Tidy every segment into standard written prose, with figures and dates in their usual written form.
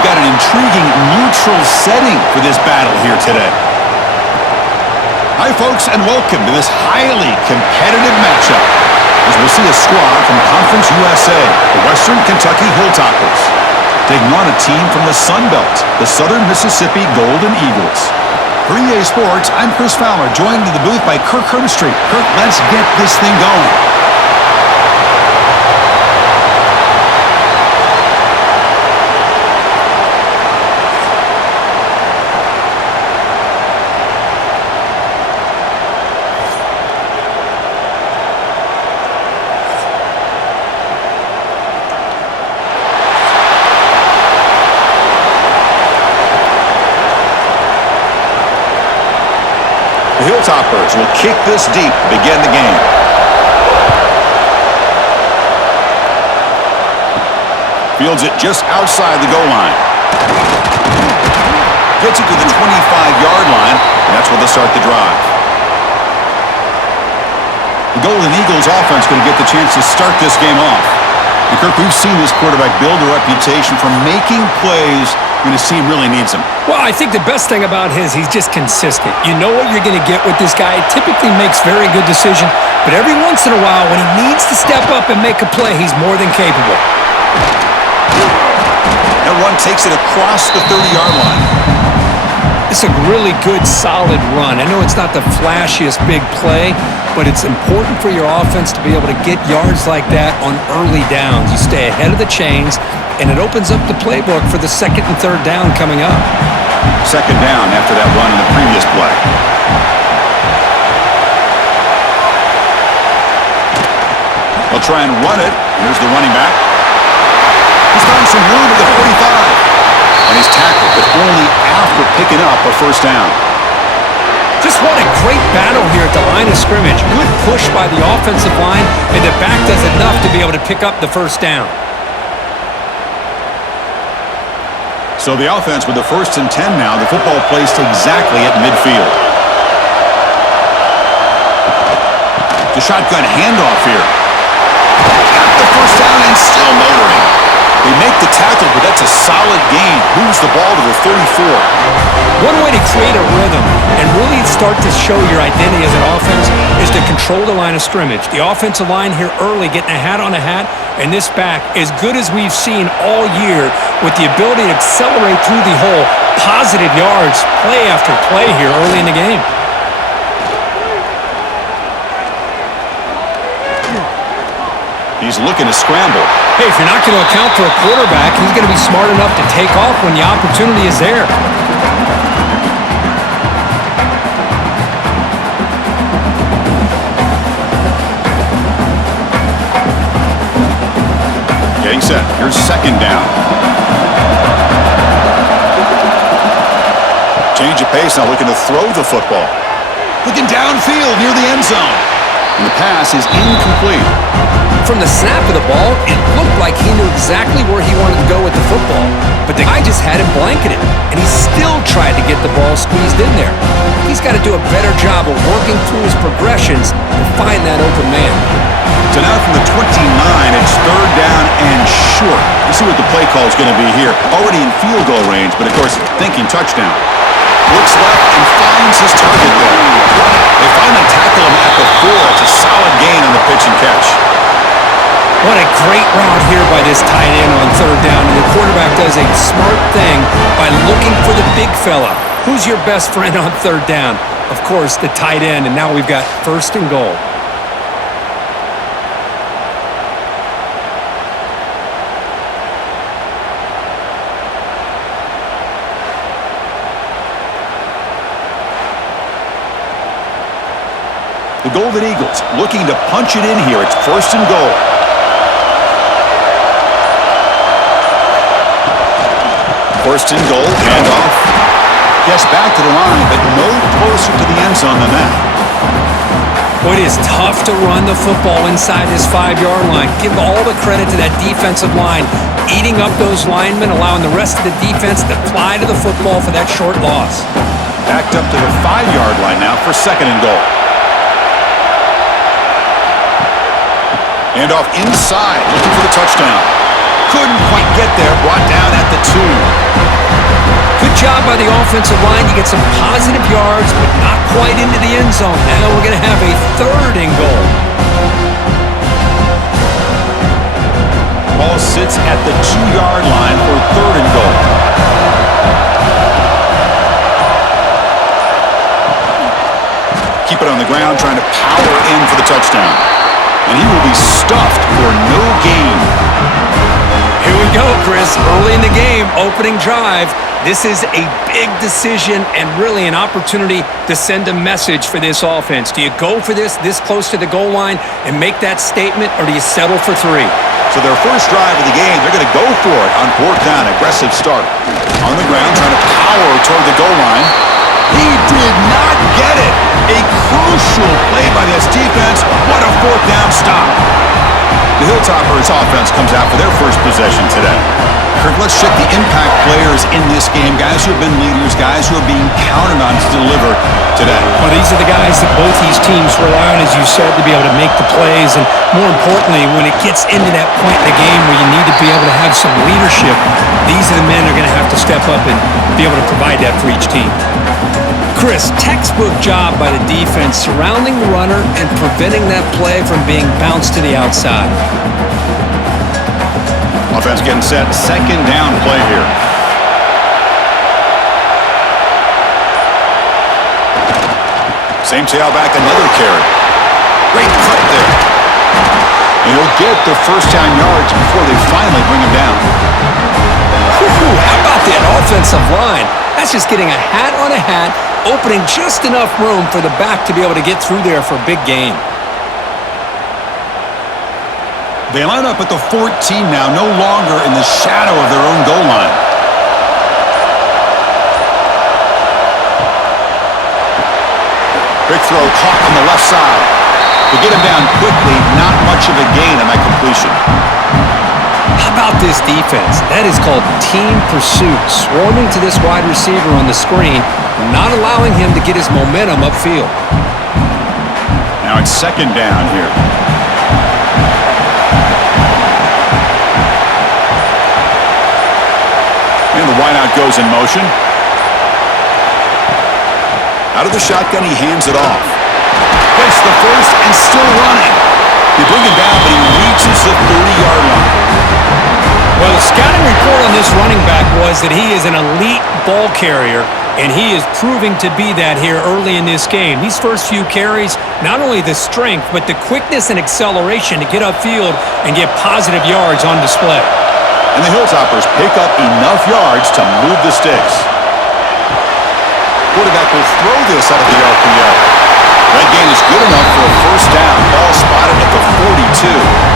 we've got an intriguing neutral setting for this battle here today. Hi, folks, and welcome to this highly competitive matchup, as we'll see a squad from Conference USA, the Western Kentucky Hilltoppers, taking on a team from the Sun Belt, the Southern Mississippi Golden Eagles. For EA Sports, I'm Chris Fowler, joined in the booth by Kirk Herbstreit. Kirk, let's get this thing going. The Hilltoppers will kick this deep to begin the game. Fields it just outside the goal line. Gets it to the 25-yard line, and that's where they'll start the drive. The Golden Eagles offense going to get the chance to start this game off. And Kirk, we've seen this quarterback build a reputation for making plays when his team really needs him. Well, I think the best thing about he's just consistent. You know what you're going to get with this guy. He typically makes very good decisions, but every once in a while, when he needs to step up and make a play, he's more than capable. That run takes it across the 30-yard line. It's a really good, solid run. I know it's not the flashiest big play, but it's important for your offense to be able to get yards like that on early downs. You stay ahead of the chains, and it opens up the playbook for the second and third down coming up. Second down after that run in the previous play. They'll try and run it. Here's the running back. He's found some room at the 45. And he's tackled, but only after picking up a first down. Just what a great battle here at the line of scrimmage. Good push by the offensive line, and the back does enough to be able to pick up the first down. So the offense with the 1st and 10 now. The football placed exactly at midfield. The shotgun handoff here. Got the first down and still motoring. They make the tackle, but that's a solid gain. Moves the ball to the 34. One way to create a rhythm and really start to show your identity as an offense is to control the line of scrimmage. The offensive line here early getting a hat on a hat, and this back, as good as we've seen all year, with the ability to accelerate through the hole, positive yards, play after play here early in the game. He's looking to scramble. Hey, if you're not going to account for a quarterback, he's going to be smart enough to take off when the opportunity is there. Getting set. Here's second down. Change of pace now, looking to throw the football. Looking downfield near the end zone. And the pass is incomplete. From the snap of the ball, it looked like he knew exactly where he wanted to go with the football. But the guy just had him blanketed, and he still tried to get the ball squeezed in there. He's got to do a better job of working through his progressions to find that open man. So now from the 29, it's third down and short. You see what the play call is going to be here. Already in field goal range, but of course, thinking touchdown. Looks left and finds his target there. They finally tackle him at the 4. It's a solid gain on the pitch and catch. What a great route here by this tight end on third down, and the quarterback does a smart thing by looking for the big fella. Who's your best friend on third down? Of course, the tight end, and now we've got 1st and goal. The Golden Eagles looking to punch it in here. It's 1st and goal. First and goal, handoff. Gets back to the line, but no closer to the end zone than that. Boy, it is tough to run the football inside this 5-yard line. Give all the credit to that defensive line, eating up those linemen, allowing the rest of the defense to fly to the football for that short loss. Backed up to the 5-yard line now for 2nd and goal. Handoff inside, looking for the touchdown. Couldn't quite get there, brought down at the 2. job by the offensive line. You get some positive yards, but not quite into the end zone. Now we're going to have a 3rd and goal. Ball sits at the 2-yard line for 3rd and goal. Keep it on the ground, trying to power in for the touchdown. And he will be stuffed for no gain. Here we go, Chris. Early in the game, opening drive. This is a big decision and really an opportunity to send a message for this offense. Do you go for this close to the goal line and make that statement, or do you settle for 3? So their first drive of the game, they're going to go for it on 4th down. Aggressive start. On the ground, trying to power toward the goal line. He did not get it. A crucial play by this defense. What a 4th down stop. The Hilltoppers offense comes out for their first possession today. Kirk, let's check the impact players in this game. Guys who have been leaders, guys who are being counted on to deliver today. Well, these are the guys that both these teams rely on, as you said, to be able to make the plays. And more importantly, when it gets into that point in the game where you need to be able to have some leadership, these are the men who are going to have to step up and be able to provide that for each team. Chris, textbook job by the defense surrounding the runner and preventing that play from being bounced to the outside. Offense getting set. 2nd down play here. Same tailback, another carry. Great cut there. And he'll get the first down yards before they finally bring him down. How about that offensive line? That's just getting a hat on a hat, opening just enough room for the back to be able to get through there for a big gain. They line up at the 14 now, no longer in the shadow of their own goal line. Big throw caught on the left side. To get him down quickly, not much of a gain on that completion. How about this defense? That is called team pursuit. Swarming to this wide receiver on the screen, not allowing him to get his momentum upfield. Now it's 2nd down here. And the wideout goes in motion. Out of the shotgun, he hands it off. Gets the first and still running. They bring him down, but he reaches the 30-yard line. Well, the scouting report on this running back was that he is an elite ball carrier, and he is proving to be that here early in this game. These first few carries, not only the strength, but the quickness and acceleration to get upfield and get positive yards on display. And the Hilltoppers pick up enough yards to move the sticks. Quarterback will throw this out of the RPO. That gain is good enough for a first down. Ball spotted at the 42.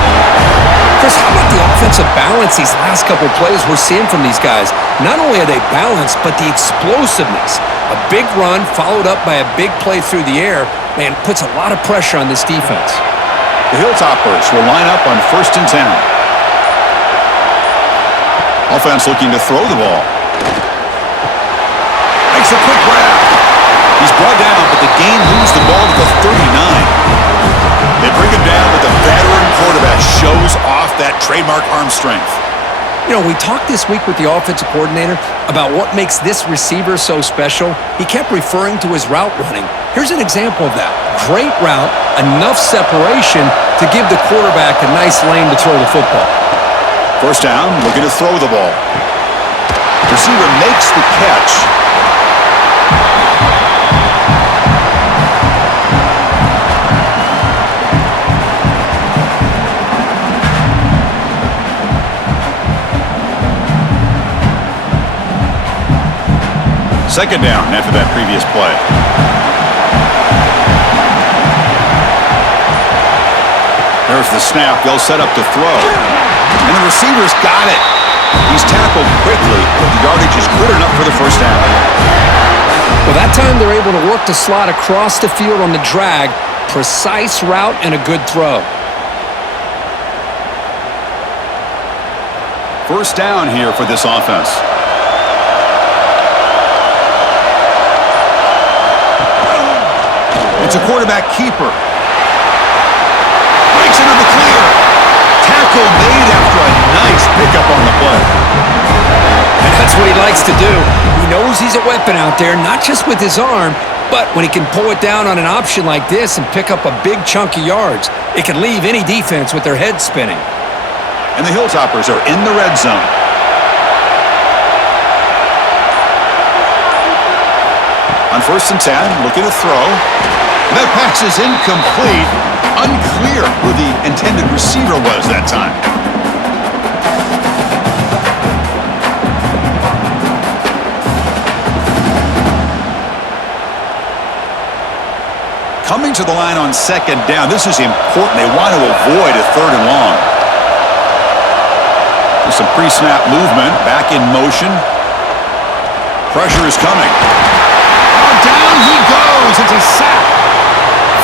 Chris, how about the offensive balance these last couple plays we're seeing from these guys? Not only are they balanced, but the explosiveness. A big run followed up by a big play through the air, man, puts a lot of pressure on this defense. The Hilltoppers will line up on 1st and 10. Offense looking to throw the ball. Makes a quick grab. He's brought down, but the gain moves the ball to the 39. They bring him down, but the veteran quarterback shows off that trademark arm strength. You know, we talked this week with the offensive coordinator about what makes this receiver so special. He kept referring to his route running. Here's an example of that. Great route, enough separation to give the quarterback a nice lane to throw the football. First down, looking to throw the ball. Receiver makes the catch. Second down after that previous play. There's the snap. They'll set up to throw. And the receiver's got it. He's tackled quickly, but the yardage is good enough for the first down. Well, that time they're able to work the slot across the field on the drag. Precise route and a good throw. First down here for this offense. It's a quarterback keeper. Breaks into the clear. Tackle made after a nice pickup on the play. And that's what he likes to do. He knows He's a weapon out there, not just with his arm, but when he can pull it down on an option like this and pick up a big chunk of yards, it can leave any defense with their head spinning. And the Hilltoppers are in the red zone. On 1st and 10, looking to throw. That pass is incomplete. Unclear who the intended receiver was that time. Coming to the line on 2nd down. This is important. They want to avoid a 3rd and long. With some pre-snap movement. Back in motion. Pressure is coming. Oh, down he goes. It's a sack.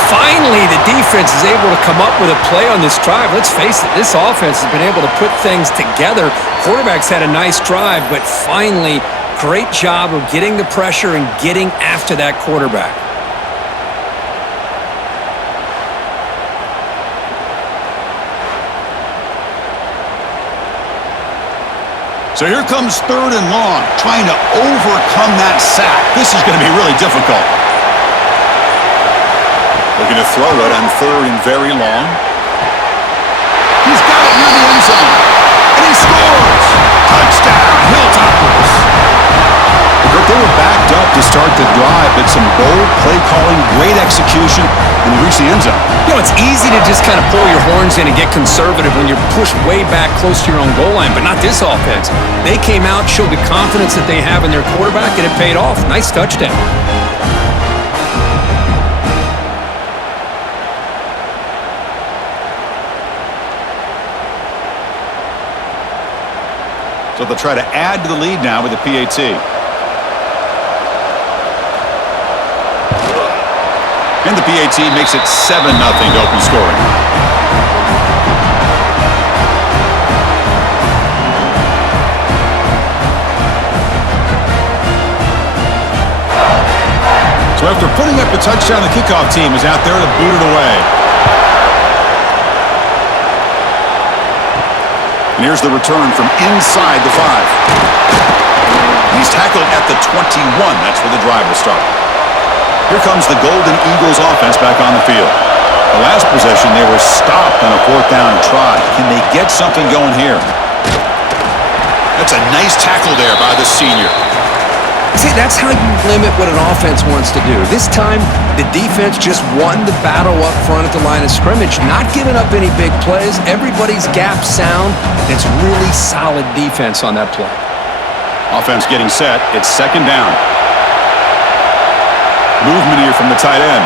Finally, the defense is able to come up with a play on this drive. Let's face it, this offense has been able to put things together. Quarterback's had a nice drive, but finally, great job of getting the pressure and getting after that quarterback. So here comes 3rd and long, trying to overcome that sack. This is going to be really difficult. Looking to throw it on 3rd and very long. He's got it near the end zone. And he scores! Touchdown, Hilltoppers! They were backed up to start the drive, but some bold play calling, great execution, and they reached the end zone. You know, it's easy to just kind of pull your horns in and get conservative when you're pushed way back close to your own goal line, but not this offense. They came out, showed the confidence that they have in their quarterback, and it paid off. Nice touchdown. So they'll try to add to the lead now with the PAT. And the PAT makes it 7-0 to open scoring. So after putting up a touchdown, the kickoff team is out there to boot it away. And here's the return from inside the 5. He's tackled at the 21. That's where the drive will start. Here comes the Golden Eagles offense back on the field. The last possession, they were stopped on a 4th down try. Can they get something going here? That's a nice tackle there by the senior. See, that's how you limit what an offense wants to do. This time, the defense just won the battle up front at the line of scrimmage, not giving up any big plays. Everybody's gap sound. It's really solid defense on that play. Offense getting set. It's 2nd down. Movement here from the tight end.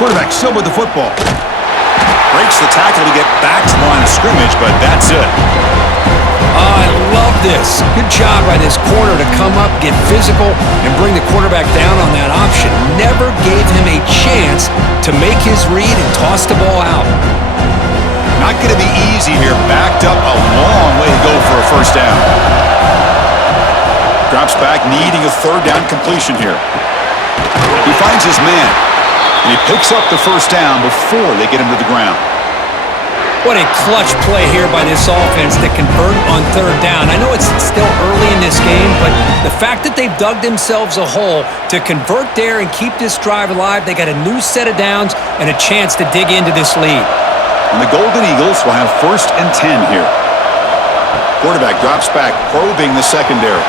Quarterback still with the football. Breaks the tackle to get back to the line of scrimmage, but that's it. Oh, I love this. Good job by this corner to come up, get physical, and bring the quarterback down on that option. Never gave him a chance to make his read and toss the ball out. Not going to be easy here. Backed up a long way to go for a 1st down. Drops back, needing a 3rd down completion here. He finds his man, and he picks up the 1st down before they get him to the ground. What a clutch play here by this offense to convert on 3rd down. I know it's still early in this game, but the fact that they've dug themselves a hole to convert there and keep this drive alive, they got a new set of downs and a chance to dig into this lead. And the Golden Eagles will have 1st and 10 here. Quarterback drops back, probing the secondary.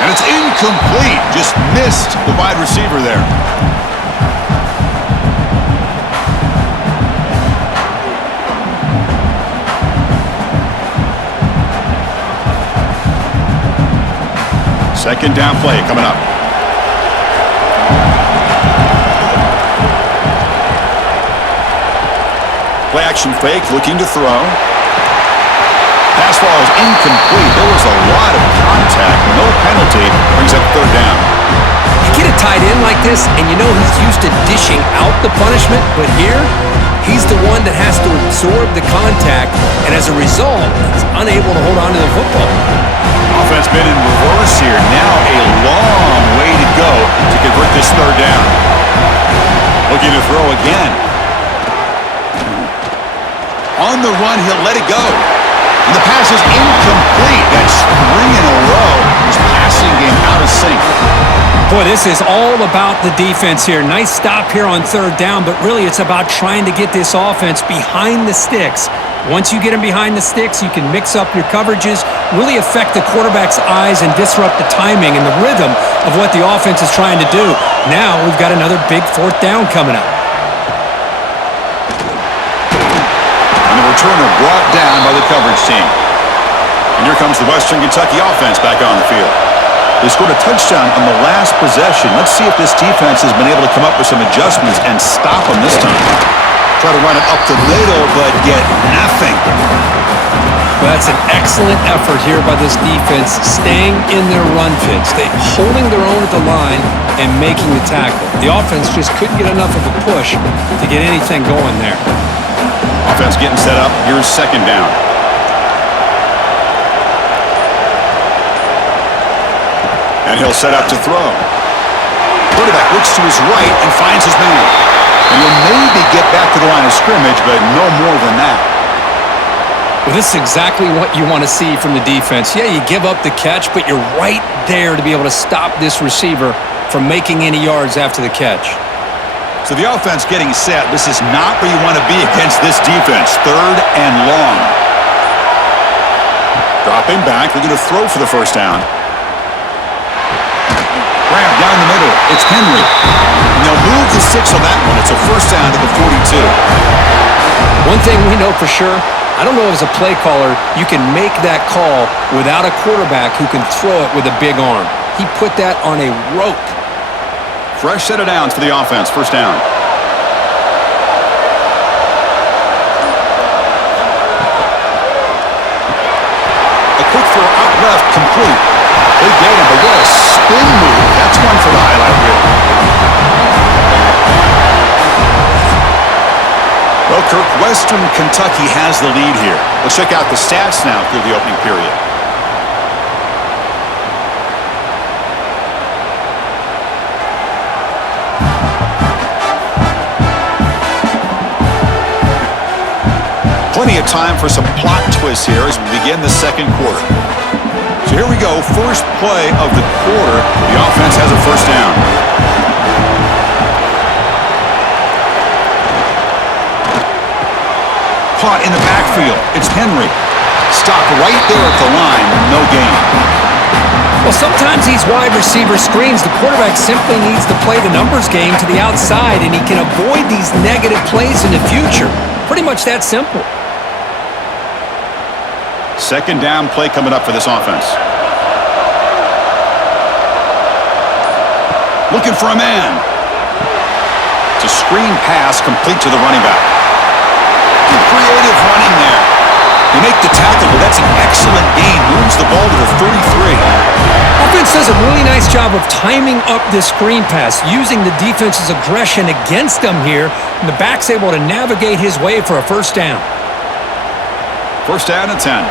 And it's incomplete. Just missed the wide receiver there. Second down play coming up. Play action fake, looking to throw. Pass ball is incomplete. There was a lot of contact. No penalty. Brings up 3rd down. You get a tight end like this, and you know he's used to dishing out the punishment, but here, he's the one that has to absorb the contact, and as a result, he's unable to hold on to the football. Offense been in reverse here. Now a long way to go to convert this 3rd down. Looking to throw again. On the run, he'll let it go. And the pass is incomplete. That's 3 in a row. His passing game out of sync. Boy, this is all about the defense here. Nice stop here on third down, but really it's about trying to get this offense behind the sticks. Once you get them behind the sticks, you can mix up your coverages, really affect the quarterback's eyes and disrupt the timing and the rhythm of what the offense is trying to do. Now we've got another big fourth down coming up. And the returner brought down by the coverage team. And here comes the Western Kentucky offense back on the field. They scored a touchdown on the last possession. Let's see if this defense has been able to come up with some adjustments and stop them this time. Try to run it up the middle, but get nothing. Well, that's an excellent effort here by this defense, staying in their run fits. They holding their own at the line and making the tackle. The offense just couldn't get enough of a push to get anything going there. Offense getting set up. Here's second down. And he'll set up to throw. Quarterback looks to his right and finds his man. And he'll maybe get back to the line of scrimmage, but no more than that. Well, this is exactly what you want to see from the defense. Yeah, you give up the catch, but you're right there to be able to stop this receiver from making any yards after the catch. So the offense getting set. This is not where you want to be against this defense. Third and long. Dropping back. They're going to throw for the first down. Grab down the middle. It's Henry. And they'll move the 6 on that one. It's a first down to the 42. One thing we know for sure, I don't know as a play caller, you can make that call without a quarterback who can throw it with a big arm. He put that on a rope. Fresh set of downs for the offense. First down. A quick throw out left, complete. They get him, but what a spin move. That's one for the highlight reel. Well, Kirk, Western Kentucky has the lead here. Let's check out the stats now through the opening period. Plenty of time for some plot twists here as we begin the second quarter. So here we go, first play of the quarter. The offense has a first down. Caught in the backfield. It's Henry. Stopped right there at the line. No gain. Well, sometimes these wide receiver screens, the quarterback simply needs to play the numbers game to the outside, and he can avoid these negative plays in the future. Pretty much that simple. Second down play coming up for this offense. Looking for a man. It's a screen pass complete to the running back. Creative running there. You make the tackle, but that's an excellent gain. Moves the ball to the 33. Offense does a really nice job of timing up this screen pass, using the defense's aggression against them here, and the back's able to navigate his way for a first down. First down and 10.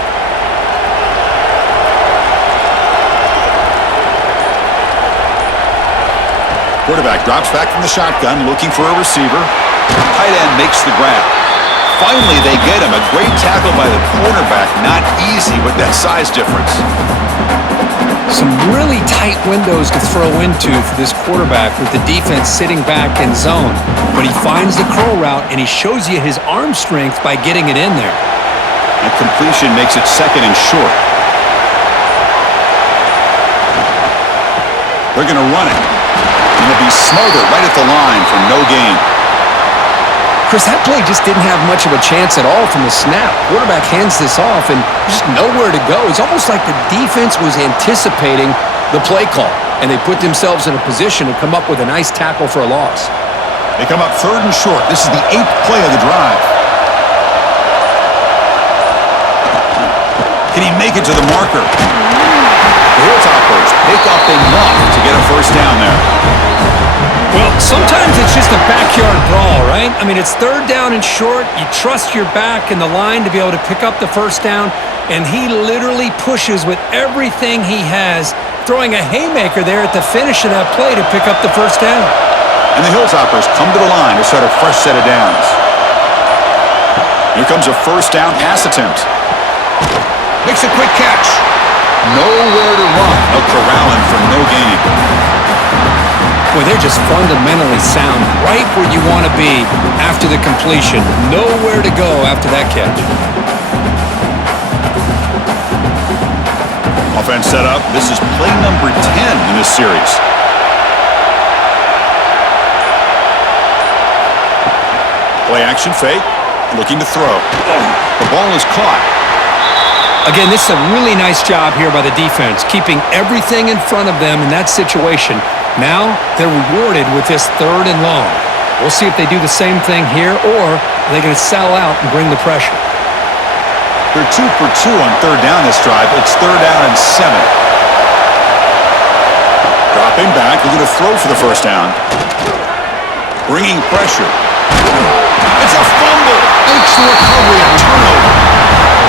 Quarterback drops back from the shotgun, looking for a receiver. Tight end makes the grab. Finally, they get him. A great tackle by the cornerback. Not easy with that size difference. Some really tight windows to throw into for this quarterback with the defense sitting back in zone. But he finds the curl route, and he shows you his arm strength by getting it in there. And completion makes it second and short. They're going to run it. And he'll be smothered right at the line for no gain. Chris, that play just didn't have much of a chance at all from the snap. Quarterback hands this off and just nowhere to go. It's almost like the defense was anticipating the play call, and they put themselves in a position to come up with a nice tackle for a loss. They come up third and short. This is the 8th play of the drive. Can he make it to the marker? The Hilltoppers pick up enough to get a first down there. Well, sometimes it's just a backyard brawl, right? I mean, it's third down and short. You trust your back and the line to be able to pick up the first down, and he literally pushes with everything he has, throwing a haymaker there at the finish of that play to pick up the first down. And the Hilltoppers come to the line to start a fresh set of downs. Here comes a first down pass attempt. nowhere to run. No corralling for no gain. Boy, they're just fundamentally sound right where you want to be after the completion. Nowhere to go after that catch. Offense set up. This is play number 10 in this series. Play action fake. Looking to throw. The ball is caught. Again, this is a really nice job here by the defense, keeping everything in front of them in that situation. Now they're rewarded with this 3rd and long. We'll see if they do the same thing here, or are they going to sell out and bring the pressure. They're 2 for 2 on 3rd down this drive. It's 3rd down and 7. Dropping back, looking to throw for the 1st down. Bringing pressure. It's a fumble. Makes the recovery a turnover.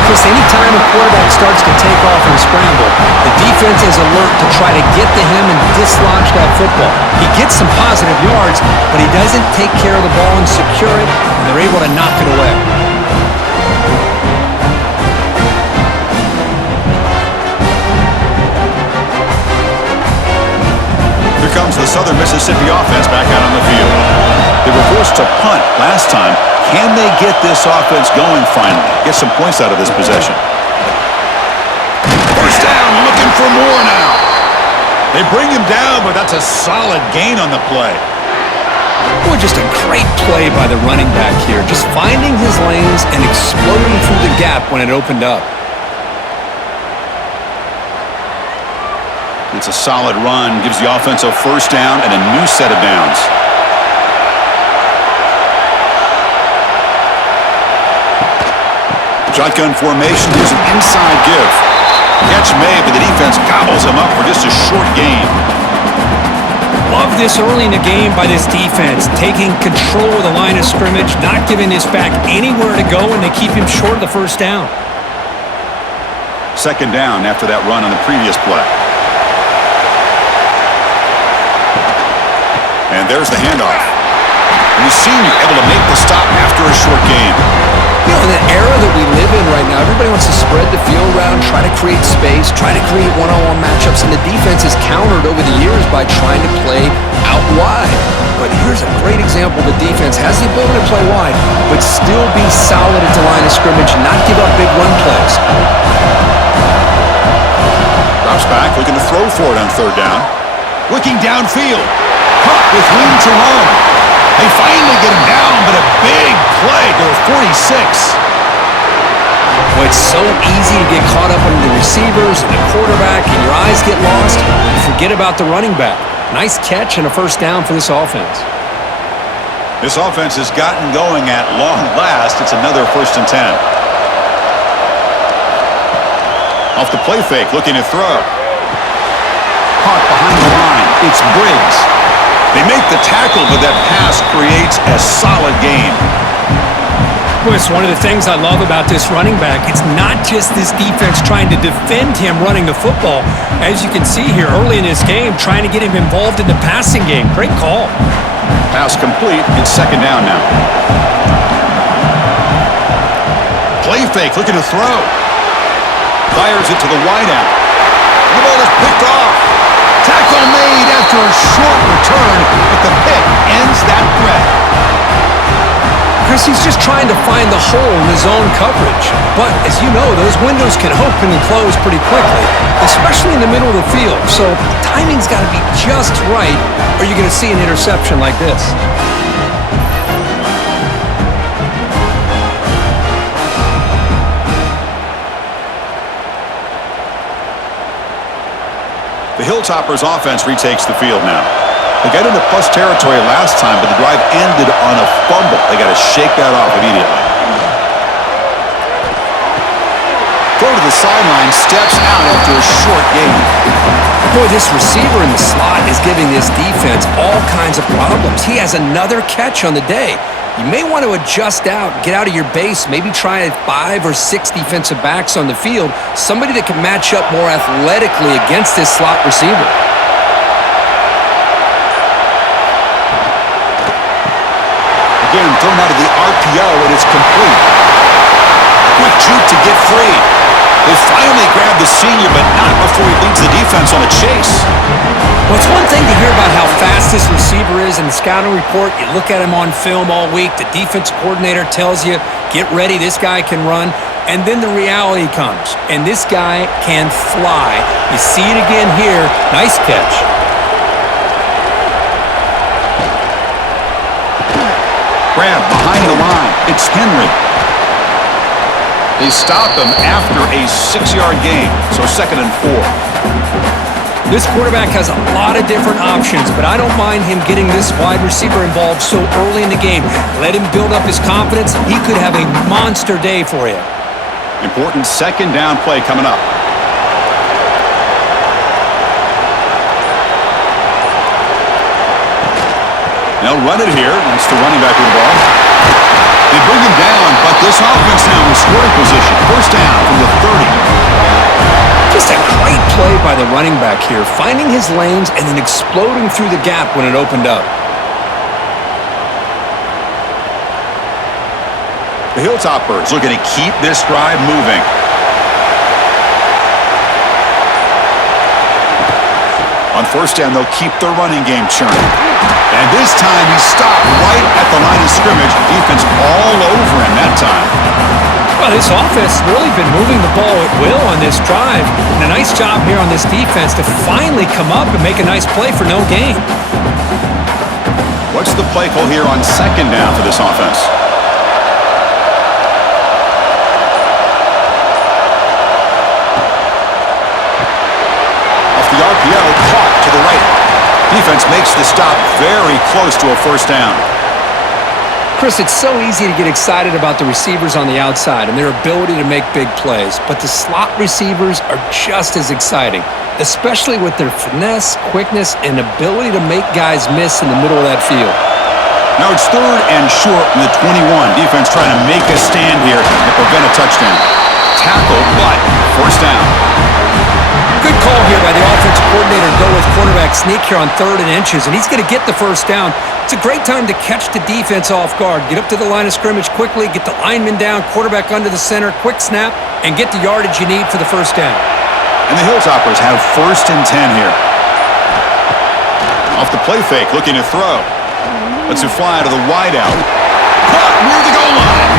Chris, anytime a quarterback starts to take off and scramble, the defense is alert to try to get to him and dislodge that football. He gets some positive yards, but he doesn't take care of the ball and secure it, and they're able to knock it away. Here comes the Southern Mississippi offense back out on the field. They were forced to punt last time. Can they get this offense going finally? Get some points out of this possession. 1st down, looking for more now. They bring him down, but that's a solid gain on the play. Boy, just a great play by the running back here. Just finding his lanes and exploding through the gap when it opened up. It's a solid run. Gives the offense a 1st down and a new set of downs. Shotgun formation. Here's an inside give. Catch made, but the defense gobbles him up for just a short gain. Love this early in the game by this defense, taking control of the line of scrimmage, not giving this back anywhere to go, and they keep him short of the 1st down. 2nd down after that run on the previous play. And there's the handoff. And the senior able to make the stop after a short gain. You know, in the era that we live in right now, everybody wants to spread the field around, try to create space, try to create one-on-one matchups, and the defense is countered over the years by trying to play out wide. But here's a great example. The defense has the ability to play wide, but still be solid at the line of scrimmage, not give up big run plays. Drops back, looking to throw for it on 3rd down. Looking downfield. Caught with room to run. They finally get him down, but a big play to the 46. Well, it's so easy to get caught up under the receivers and the quarterback, and your eyes get lost. You forget about the running back. Nice catch and a 1st down for this offense. This offense has gotten going at long last. It's another 1st and 10. Off the play fake, looking to throw. Caught behind the line. It's Briggs. They make the tackle, but that pass creates a solid gain. Well, it's one of the things I love about this running back. It's not just this defense trying to defend him running the football. As you can see here early in this game, trying to get him involved in the passing game. Great call. Pass complete. It's 2nd down now. Play fake, looking to throw. Fires it to the wideout. The ball is picked off. Tackle made after a short return, but the pick ends that threat. Chris, he's just trying to find the hole in his own coverage. But, as you know, those windows can open and close pretty quickly, especially in the middle of the field. So, timing's got to be just right, or you're going to see an interception like this. The Hilltoppers offense retakes the field now. They got into plus territory last time, but the drive ended on a fumble. They got to shake that off immediately. Throw to the sideline, steps out after a short gain. Boy, this receiver in the slot is giving this defense all kinds of problems. He has another catch on the day. You may want to adjust out, get out of your base, maybe try 5 or 6 defensive backs on the field, somebody that can match up more athletically against this slot receiver. Again, thrown out of the RPO, and it's complete. Quick juke to get free. They finally grab the senior, but not before he leads the defense on a chase. Well, it's one thing to hear about how fast this receiver is in the scouting report. You look at him on film all week. The defense coordinator tells you, get ready, this guy can run. And then the reality comes, and this guy can fly. You see it again here. Nice catch. Grab behind the line. It's Henry. They stop him after a 6-yard gain, so 2nd and 4. This quarterback has a lot of different options, but I don't mind him getting this wide receiver involved so early in the game. Let him build up his confidence. He could have a monster day for you. Important 2nd down play coming up. They'll run it here. That's the running back with the ball. They bring him down, but this offense now in scoring position. 1st down from the 30. Just a great play by the running back here, finding his lanes and then exploding through the gap when it opened up. The Hilltoppers looking to keep this drive moving. On 1st down, they'll keep their running game churning. And this time, he stopped right at the line of scrimmage. Defense all over him that time. Well, this offense has really been moving the ball at will on this drive. And a nice job here on this defense to finally come up and make a nice play for no gain. What's the play call here on 2nd down for this offense? Off the RPO, caught to the right. Defense makes the stop very close to a 1st down. Chris, it's so easy to get excited about the receivers on the outside and their ability to make big plays, but the slot receivers are just as exciting, especially with their finesse, quickness, and ability to make guys miss in the middle of that field. Now it's 3rd and short from the 21. Defense trying to make a stand here and prevent a touchdown. Tackle, but 1st down. Good call here by the offensive coordinator to go with quarterback sneak here on 3rd and inches, and he's going to get the 1st down. It's a great time to catch the defense off guard. Get up to the line of scrimmage quickly, get the lineman down, quarterback under the center, quick snap, and get the yardage you need for the 1st down. And the Hilltoppers have 1st and 10 here. Off the play fake, looking to throw. Lets it fly to the wideout. Caught near the goal line.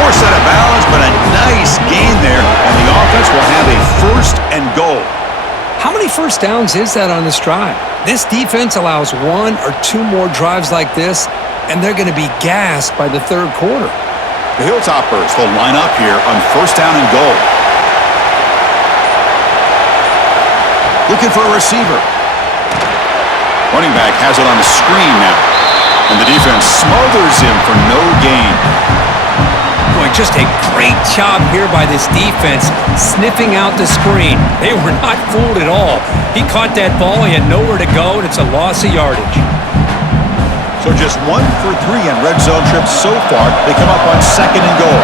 Poor set of balance, but a nice gain there, and the offense will have a 1st and goal. How many 1st downs is that on this drive? This defense allows 1 or 2 more drives like this, and they're going to be gassed by the 3rd quarter. The Hilltoppers will line up here on 1st down and goal. Looking for a receiver. Running back has it on the screen now, and the defense smothers him for no gain. Boy, just a great job here by this defense, sniffing out the screen. They were not fooled at all. He caught that ball, he had nowhere to go, and it's a loss of yardage. So just 1 for 3 on red zone trips so far. They come up on 2nd and goal.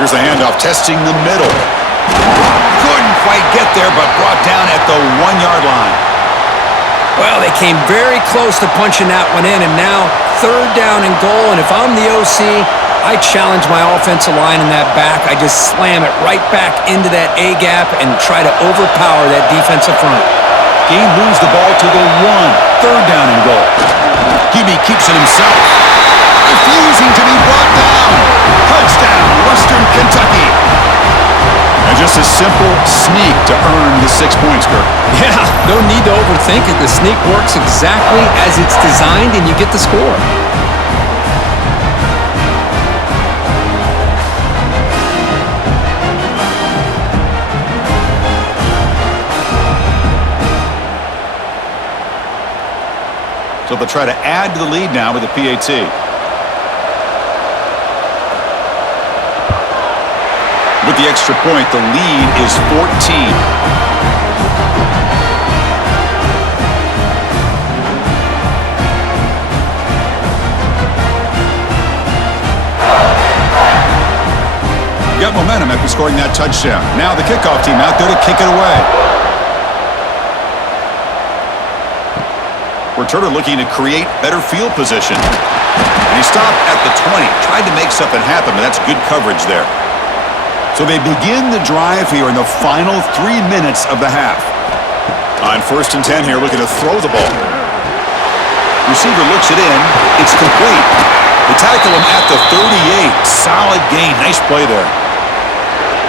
Here's the handoff, testing the middle. Couldn't quite get there, but brought down at the 1-yard line. Well, they came very close to punching that one in, and now 3rd down and goal, and if I'm the OC, I challenge my offensive line in that back. I just slam it right back into that A-gap and try to overpower that defensive front. Gain moves the ball to the 1. 3rd down and goal. Hebe keeps it himself. Refusing to be brought down. Touchdown, Western Kentucky. And just a simple sneak to earn the 6 points, Kirk. Yeah, no need to overthink it. The sneak works exactly as it's designed, and you get the score. So they'll try to add to the lead now with the PAT. With the extra point, the lead is 14. Got momentum after scoring that touchdown. Now the kickoff team out there to kick it away. Returner looking to create better field position. And he stopped at the 20. Tried to make something happen, but that's good coverage there. So they begin the drive here in the final 3 minutes of the half. On 1st and 10 here, looking to throw the ball. Receiver looks it in. It's complete. They tackle him at the 38. Solid gain. Nice play there.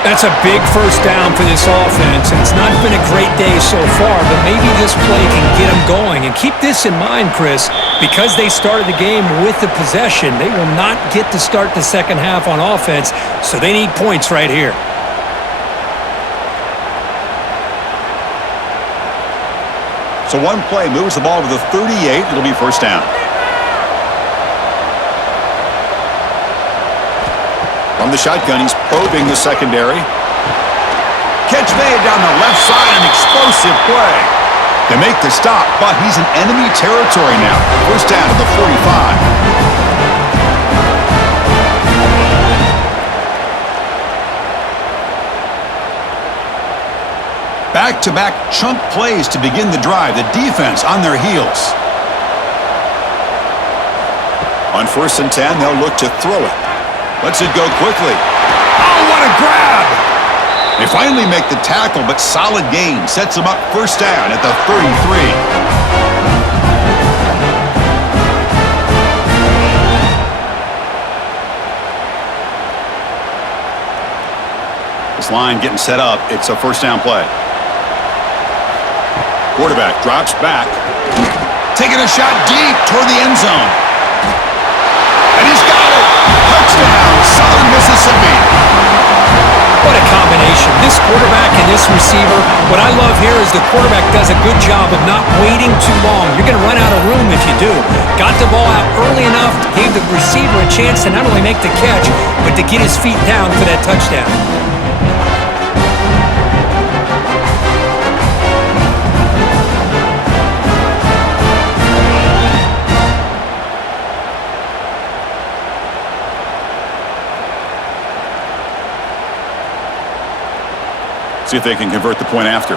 That's a big first down for this offense, and it's not been a great day so far, but maybe this play can get them going. And keep this in mind, Chris, because they started the game with the possession, they will not get to start the second half on offense, so they need points right here. So one play moves the ball to the 38. It'll be first down. From the shotgun, he's probing the secondary. Catch made down the left side, an explosive play. They make the stop, but he's in enemy territory now. First down to the 45. Back-to-back chunk plays to begin the drive. The defense on their heels. On 1st and 10, they'll look to throw it. Lets it go quickly. Oh, what a grab! They finally make the tackle, but solid gain sets them up first down at the 33. This line getting set up. It's a first down play. Quarterback drops back. Taking a shot deep toward the end zone. And he's got it! Touchdown, Southern Mississippi! What a combination. This quarterback and this receiver. What I love here is the quarterback does a good job of not waiting too long. You're going to run out of room if you do. Got the ball out early enough, gave the receiver a chance to not only make the catch, but to get his feet down for that touchdown. See if they can convert the point after.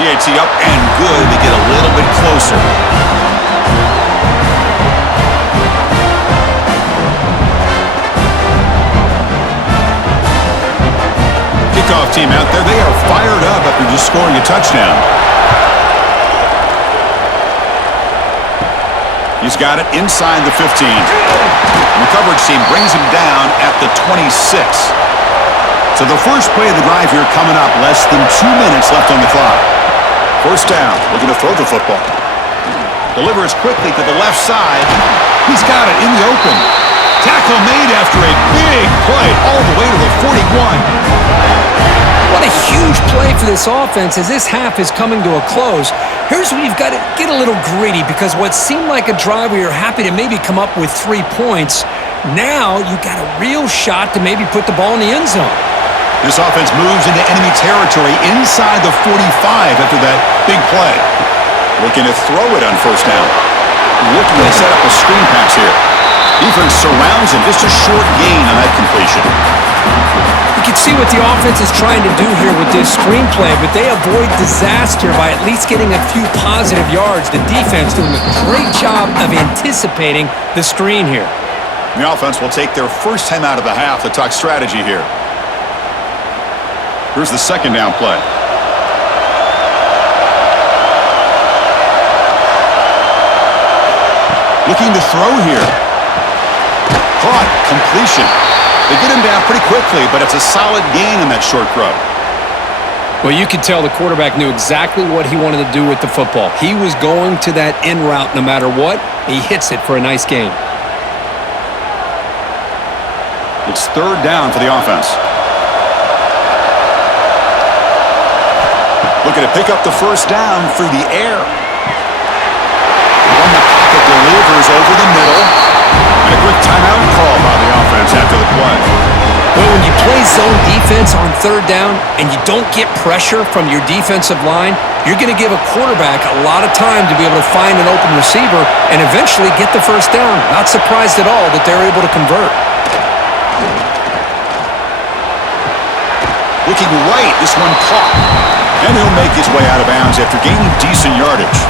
PAT up and good to get a little bit closer. Kickoff team out there. They are fired up after just scoring a touchdown. He's got it inside the 15. The coverage team brings him down at the 26. So the first play of the drive here coming up. Less than 2 minutes left on the clock. First down. Looking to throw the football. Delivers quickly to the left side. He's got it in the open. Tackle made after a big play all the way to the 41. What a huge play for this offense as this half is coming to a close. Here's where you've got to get a little gritty, because what seemed like a drive where you're happy to maybe come up with 3 points, now you've got a real shot to maybe put the ball in the end zone. This offense moves into enemy territory inside the 45 after that big play. Looking to throw it on first down. Looking to set up a screen pass here. Defense surrounds him. Just a short gain on that completion. You can see what the offense is trying to do here with this screen play, but they avoid disaster by at least getting a few positive yards. The defense doing a great job of anticipating the screen here. The offense will take their first time out of the half to talk strategy here. Here's the second down play. Looking to throw here. Caught. Completion. They get him down pretty quickly, but it's a solid gain in that short throw. Well, you could tell the quarterback knew exactly what he wanted to do with the football. He was going to that in route no matter what. He hits it for a nice gain. It's third down for the offense. Looking to pick up the first down through the air. From the pocket, delivers over the middle. And a quick timeout call by the offense after the play. Well, when you play zone defense on third down and you don't get pressure from your defensive line, you're going to give a quarterback a lot of time to be able to find an open receiver and eventually get the first down. Not surprised at all that they're able to convert. Looking right, this one caught. And he'll make his way out of bounds after gaining decent yardage.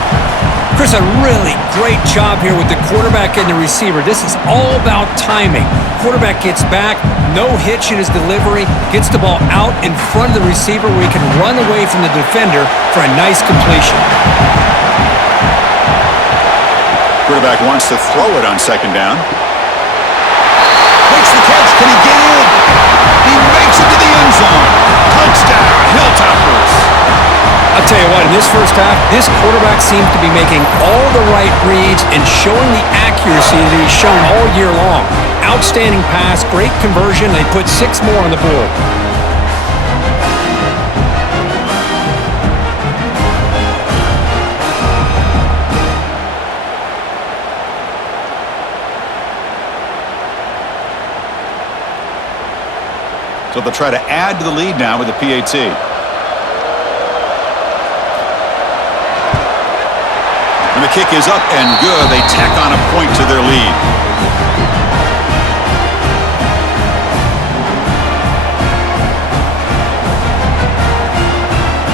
Chris, a really great job here with the quarterback and the receiver. This is all about timing. Quarterback gets back, no hitch in his delivery, gets the ball out in front of the receiver where he can run away from the defender for a nice completion. Quarterback wants to throw it on second down. Makes the catch. Can he get in? He makes it to the end zone. Touchdown, Hilltoppers. I'll tell you what, in this first half, this quarterback seems to be making all the right reads and showing the accuracy that he's shown all year long. Outstanding pass, great conversion. They put 6 more on the board. So they'll try to add to the lead now with the PAT. And the kick is up and good. They tack on a point to their lead.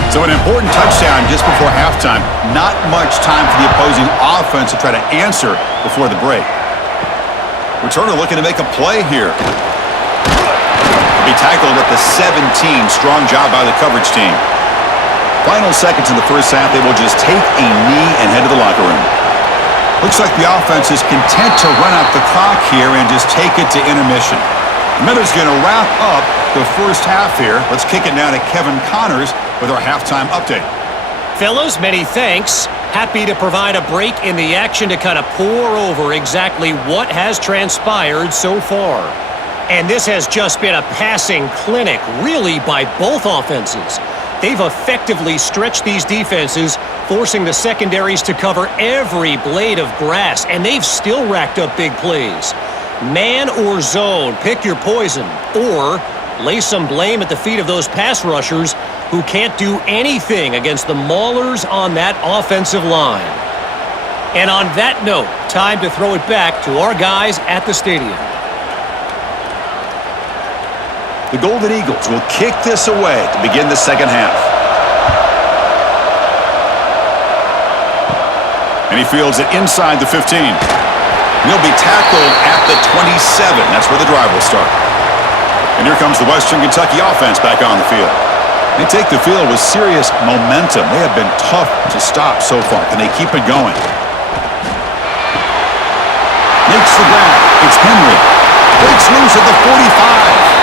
So an important touchdown just before halftime. Not much time for the opposing offense to try to answer before the break. Returner looking to make a play here. Be tackled at the 17. Strong job by the coverage team. Final seconds in the first half, they will just take a knee and head to the locker room. Looks like the offense is content to run out the clock here and just take it to intermission. The Miller's going to wrap up the first half here. Let's kick it now to Kevin Connors with our halftime update. Fellas, many thanks. Happy to provide a break in the action to kind of pour over exactly what has transpired so far. And this has just been a passing clinic, really, by both offenses. They've effectively stretched these defenses, forcing the secondaries to cover every blade of grass, and they've still racked up big plays. Man or zone, pick your poison, or lay some blame at the feet of those pass rushers who can't do anything against the maulers on that offensive line. And on that note, time to throw it back to our guys at the stadium. The Golden Eagles will kick this away to begin the second half. And he fields it inside the 15. He'll be tackled at the 27. That's where the drive will start. And here comes the Western Kentucky offense back on the field. They take the field with serious momentum. They have been tough to stop so far. Can they keep it going? Makes the grab. It's Henry. Breaks loose at the 45.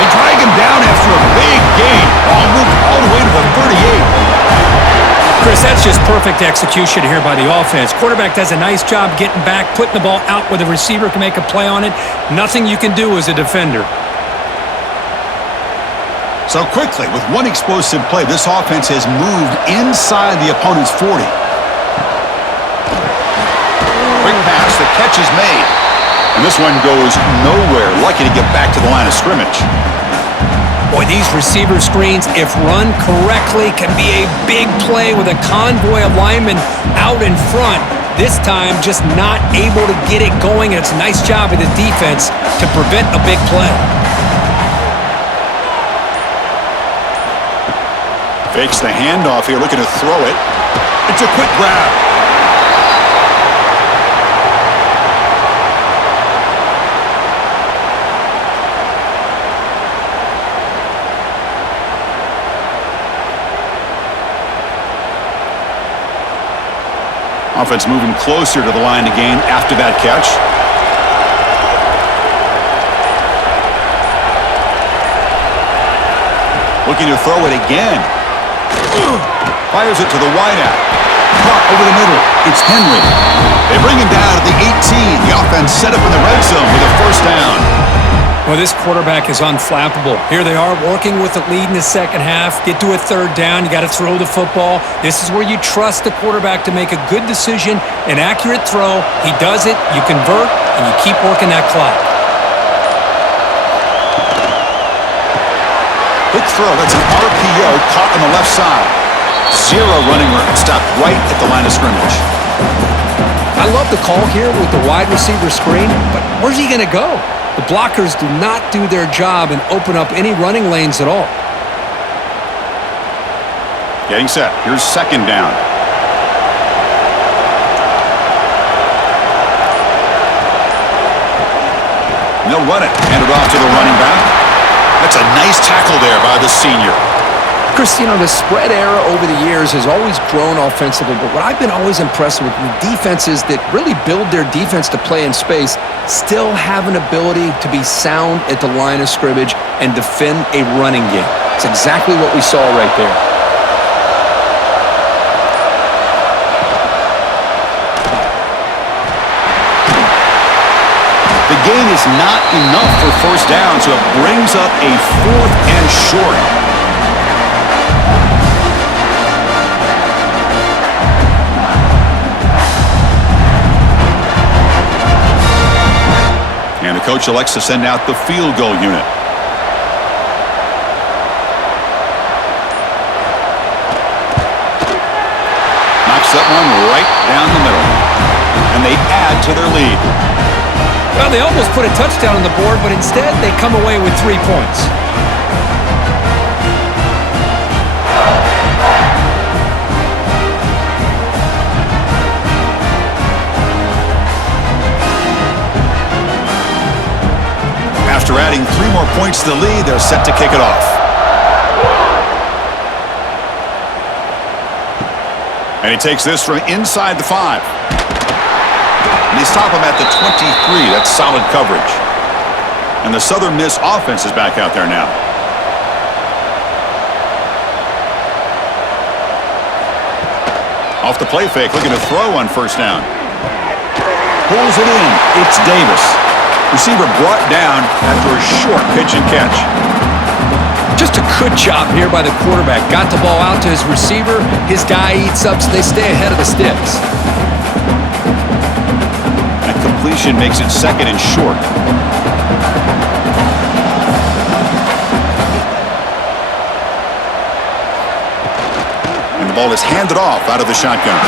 They drag him down after a big gain. Ball moved all the way to the 38. Chris, that's just perfect execution here by the offense. Quarterback does a nice job getting back, putting the ball out where the receiver can make a play on it. Nothing you can do as a defender. So quickly, with one explosive play, this offense has moved inside the opponent's 40. Quick pass, the catch is made. And this one goes nowhere. Lucky to get back to the line of scrimmage. Boy, these receiver screens, if run correctly, can be a big play with a convoy of linemen out in front. This time, just not able to get it going. And it's a nice job of the defense to prevent a big play. Fakes the handoff here, looking to throw it. It's a quick grab. Offense moving closer to the line to gain after that catch. Looking to throw it again. Fires it to the wideout. Caught over the middle. It's Henry. They bring him down at the 18. The offense set up in the red zone with a first down. Well, this quarterback is unflappable. Here they are working with the lead in the second half. Get to a third down. You got to throw the football. This is where you trust the quarterback to make a good decision, an accurate throw. He does it. You convert, and you keep working that clock. Quick throw. That's an RPO caught on the left side. Zero running room. Stopped right at the line of scrimmage. I love the call here with the wide receiver screen, but where's he going to go? The blockers do not do their job and open up any running lanes at all. Getting set. Here's second down. They'll run it. Hand it off to the running back. That's a nice tackle there by the senior. Chris, you know, the spread era over the years has always grown offensively, but what I've been always impressed with defenses that really build their defense to play in space still have an ability to be sound at the line of scrimmage and defend a running game. It's exactly what we saw right there. The gain is not enough for first down, so it brings up a 4th and short. And the coach elects to send out the field goal unit. Knocks that one right down the middle. And they add to their lead. Well, they almost put a touchdown on the board, but instead they come away with 3 points. After adding 3 more points to the lead, they're set to kick it off. And he takes this from inside the 5. And they stop him at the 23. That's solid coverage. And the Southern Miss offense is back out there now. Off the play fake, looking to throw on first down. Pulls it in. It's Davis. Receiver brought down after a short pitch and catch. Just a good job here by the quarterback. Got the ball out to his receiver. His guy eats up, so they stay ahead of the sticks. That completion makes it 2nd and short. And the ball is handed off out of the shotgun.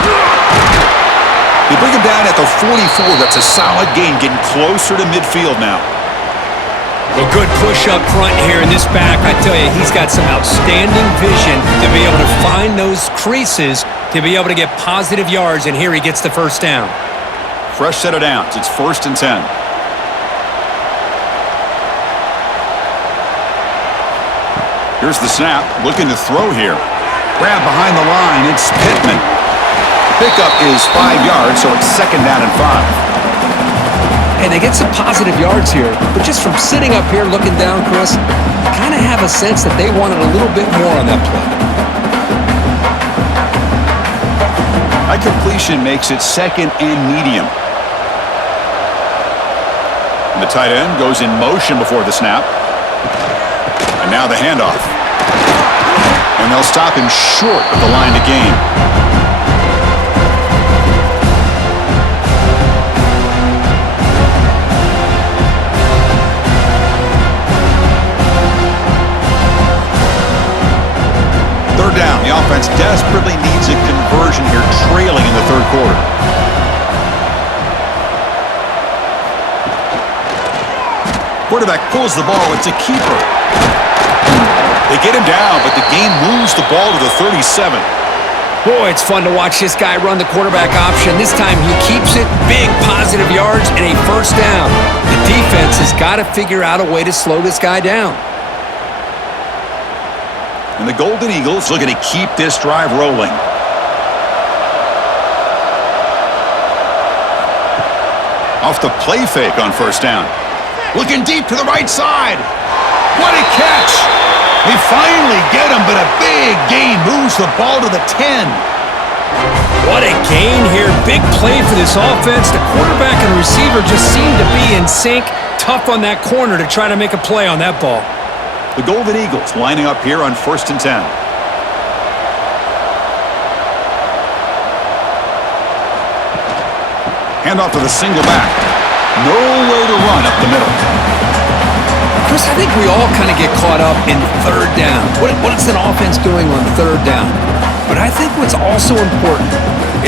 They bring him down at the 44. That's a solid gain, getting closer to midfield now. A good push up front here in this back. I tell you, he's got some outstanding vision to be able to find those creases to be able to get positive yards, and here he gets the first down. Fresh set of downs. It's 1st and 10. Here's the snap. Looking to throw here. Grab behind the line. It's Pittman. Pickup is 5 yards, so it's 2nd down and 5. And they get some positive yards here, but just from sitting up here looking down, Chris, I kind of have a sense that they wanted a little bit more on that play. High completion makes it 2nd and medium. And the tight end goes in motion before the snap. And now the handoff. And they'll stop him short of the line to gain. Down. The offense desperately needs a conversion here, trailing in the 3rd quarter. Quarterback pulls the ball. It's a keeper. They get him down, but the game moves the ball to the 37. Boy, it's fun to watch this guy run the quarterback option. This time he keeps it, big positive yards, and a first down. The defense has got to figure out a way to slow this guy down. And the Golden Eagles looking to keep this drive rolling. Off the play fake on first down. Looking deep to the right side. What a catch! They finally get him, but a big gain moves the ball to the 10. What a gain here. Big play for this offense. The quarterback and the receiver just seem to be in sync. Tough on that corner to try to make a play on that ball. The Golden Eagles lining up here on 1st and 10. Handoff to the single back. Nowhere to run up the middle. Chris, I think we all kind of get caught up in 3rd down. What is an offense doing on 3rd down? But I think what's also important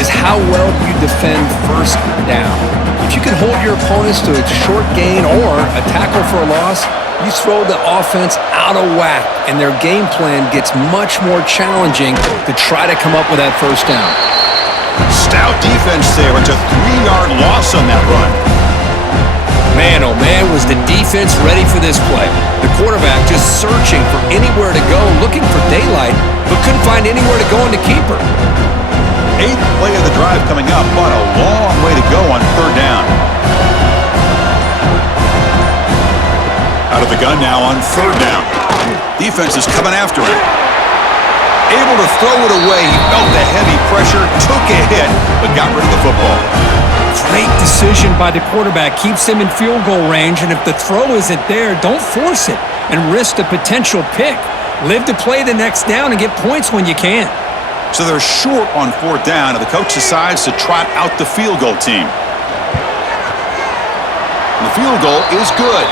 is how well you defend 1st down. If you can hold your opponents to a short gain or a tackle for a loss, you throw the offense out of whack, and their game plan gets much more challenging to try to come up with that first down. Stout defense there. It's a 3-yard loss on that run. Man, oh man, was the defense ready for this play. The quarterback just searching for anywhere to go, looking for daylight, but couldn't find anywhere to go on the keeper. 8th play of the drive coming up, but a long way to go on 3rd down. Out of the gun now on 3rd down. Defense is coming after him. Able to throw it away. He felt the heavy pressure, took a hit, but got rid of the football. Great decision by the quarterback. Keeps him in field goal range, and if the throw isn't there, don't force it and risk a potential pick. Live to play the next down and get points when you can. So they're short on 4th down, and the coach decides to trot out the field goal team. And the field goal is good.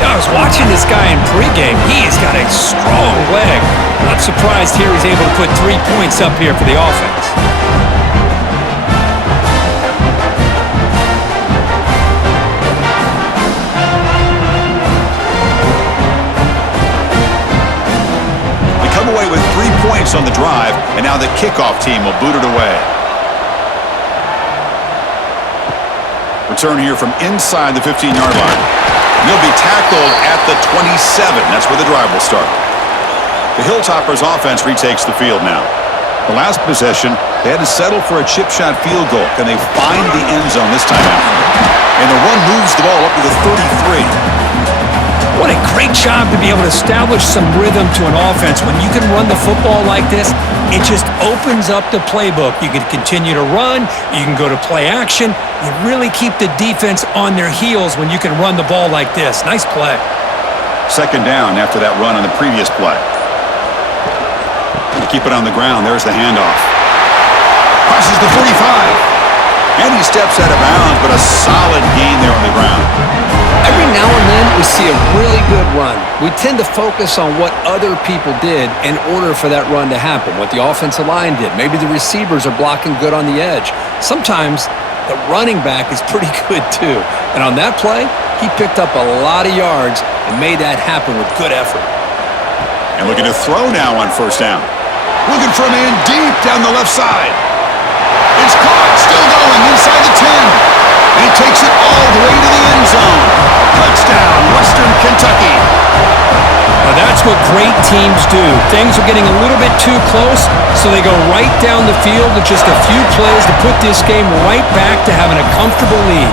I was watching this guy in pregame. He's got a strong leg. Not surprised here he's able to put 3 points up here for the offense. They come away with 3 points on the drive, and now the kickoff team will boot it away. Return here from inside the 15-yard line. He'll be tackled at the 27. That's where the drive will start. The Hilltoppers offense retakes the field now. The last possession, they had to settle for a chip shot field goal. Can they find the end zone this time out? And the run moves the ball up to the 33. What a great job to be able to establish some rhythm to an offense. When you can run the football like this, it just opens up the playbook. You can continue to run. You can go to play action. You really keep the defense on their heels when you can run the ball like this. Nice play. 2nd down after that run on the previous play. Keep it on the ground. There's the handoff. Crosses the 45. And he steps out of bounds, but a solid gain there on the ground. Every now and then we see a really good run. We tend to focus on what other people did in order for that run to happen, what the offensive line did. Maybe the receivers are blocking good on the edge. Sometimes the running back is pretty good too. And on that play, he picked up a lot of yards and made that happen with good effort. And looking to throw now on 1st down. Looking for a man deep down the left side. It's caught, still going inside the 10. And he takes it all the way to the end zone. Touchdown, Western Kentucky. Now that's what great teams do. Things are getting a little bit too close, so they go right down the field with just a few plays to put this game right back to having a comfortable lead.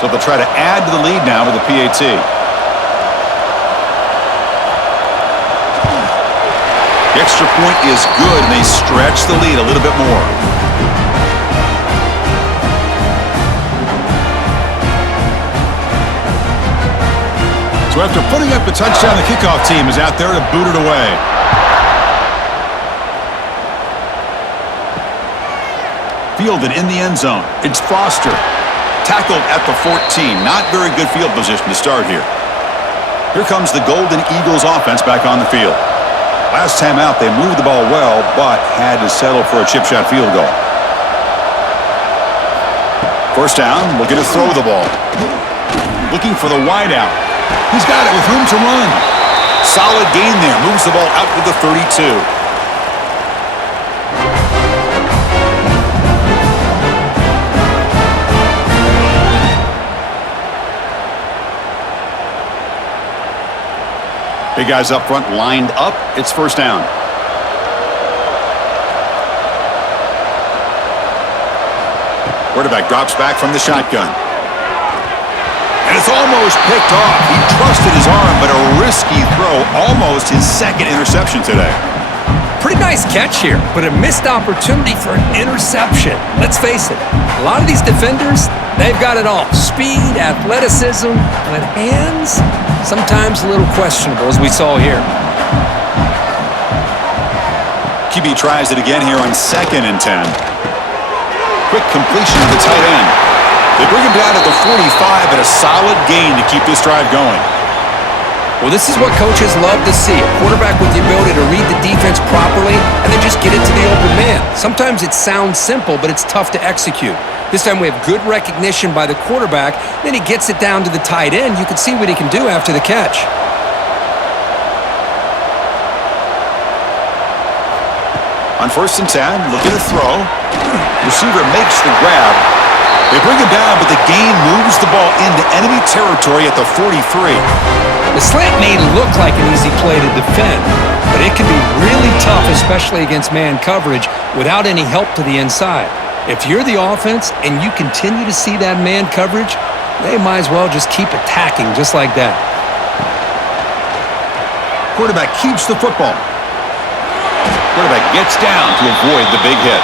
So they'll try to add to the lead now with the PAT. The extra point is good, and they stretch the lead a little bit more. So after putting up the touchdown, the kickoff team is out there to boot it away. Fielded in the end zone. It's Foster. Tackled at the 14. Not very good field position to start here. Here comes the Golden Eagles offense back on the field. Last time out, they moved the ball well, but had to settle for a chip shot field goal. 1st down, looking to throw the ball. Looking for the wideout. He's got it with room to run. Solid gain there. Moves the ball out to the 32. Big guys up front lined up. It's 1st down. Quarterback drops back from the shotgun. And it's almost picked off. He trusted his arm, but a risky throw. Almost his 2nd interception today. Pretty nice catch here, but a missed opportunity for an interception. Let's face it, a lot of these defenders, they've got it all. Speed, athleticism, but hands, sometimes a little questionable, as we saw here. QB tries it again here on 2nd and 10. Quick completion to the tight end. They bring him down at the 45 at a solid gain to keep this drive going. Well, this is what coaches love to see. A quarterback with the ability to read the defense properly and then just get it to the open man. Sometimes it sounds simple, but it's tough to execute. This time we have good recognition by the quarterback. Then he gets it down to the tight end. You can see what he can do after the catch. On 1st and 10, looking to throw. Receiver makes the grab. They bring him down, but the gain moves the ball into enemy territory at the 43. The slant may look like an easy play to defend, but it can be really tough, especially against man coverage, without any help to the inside. If you're the offense and you continue to see that man coverage, they might as well just keep attacking just like that. Quarterback keeps the football. Quarterback gets down to avoid the big hit.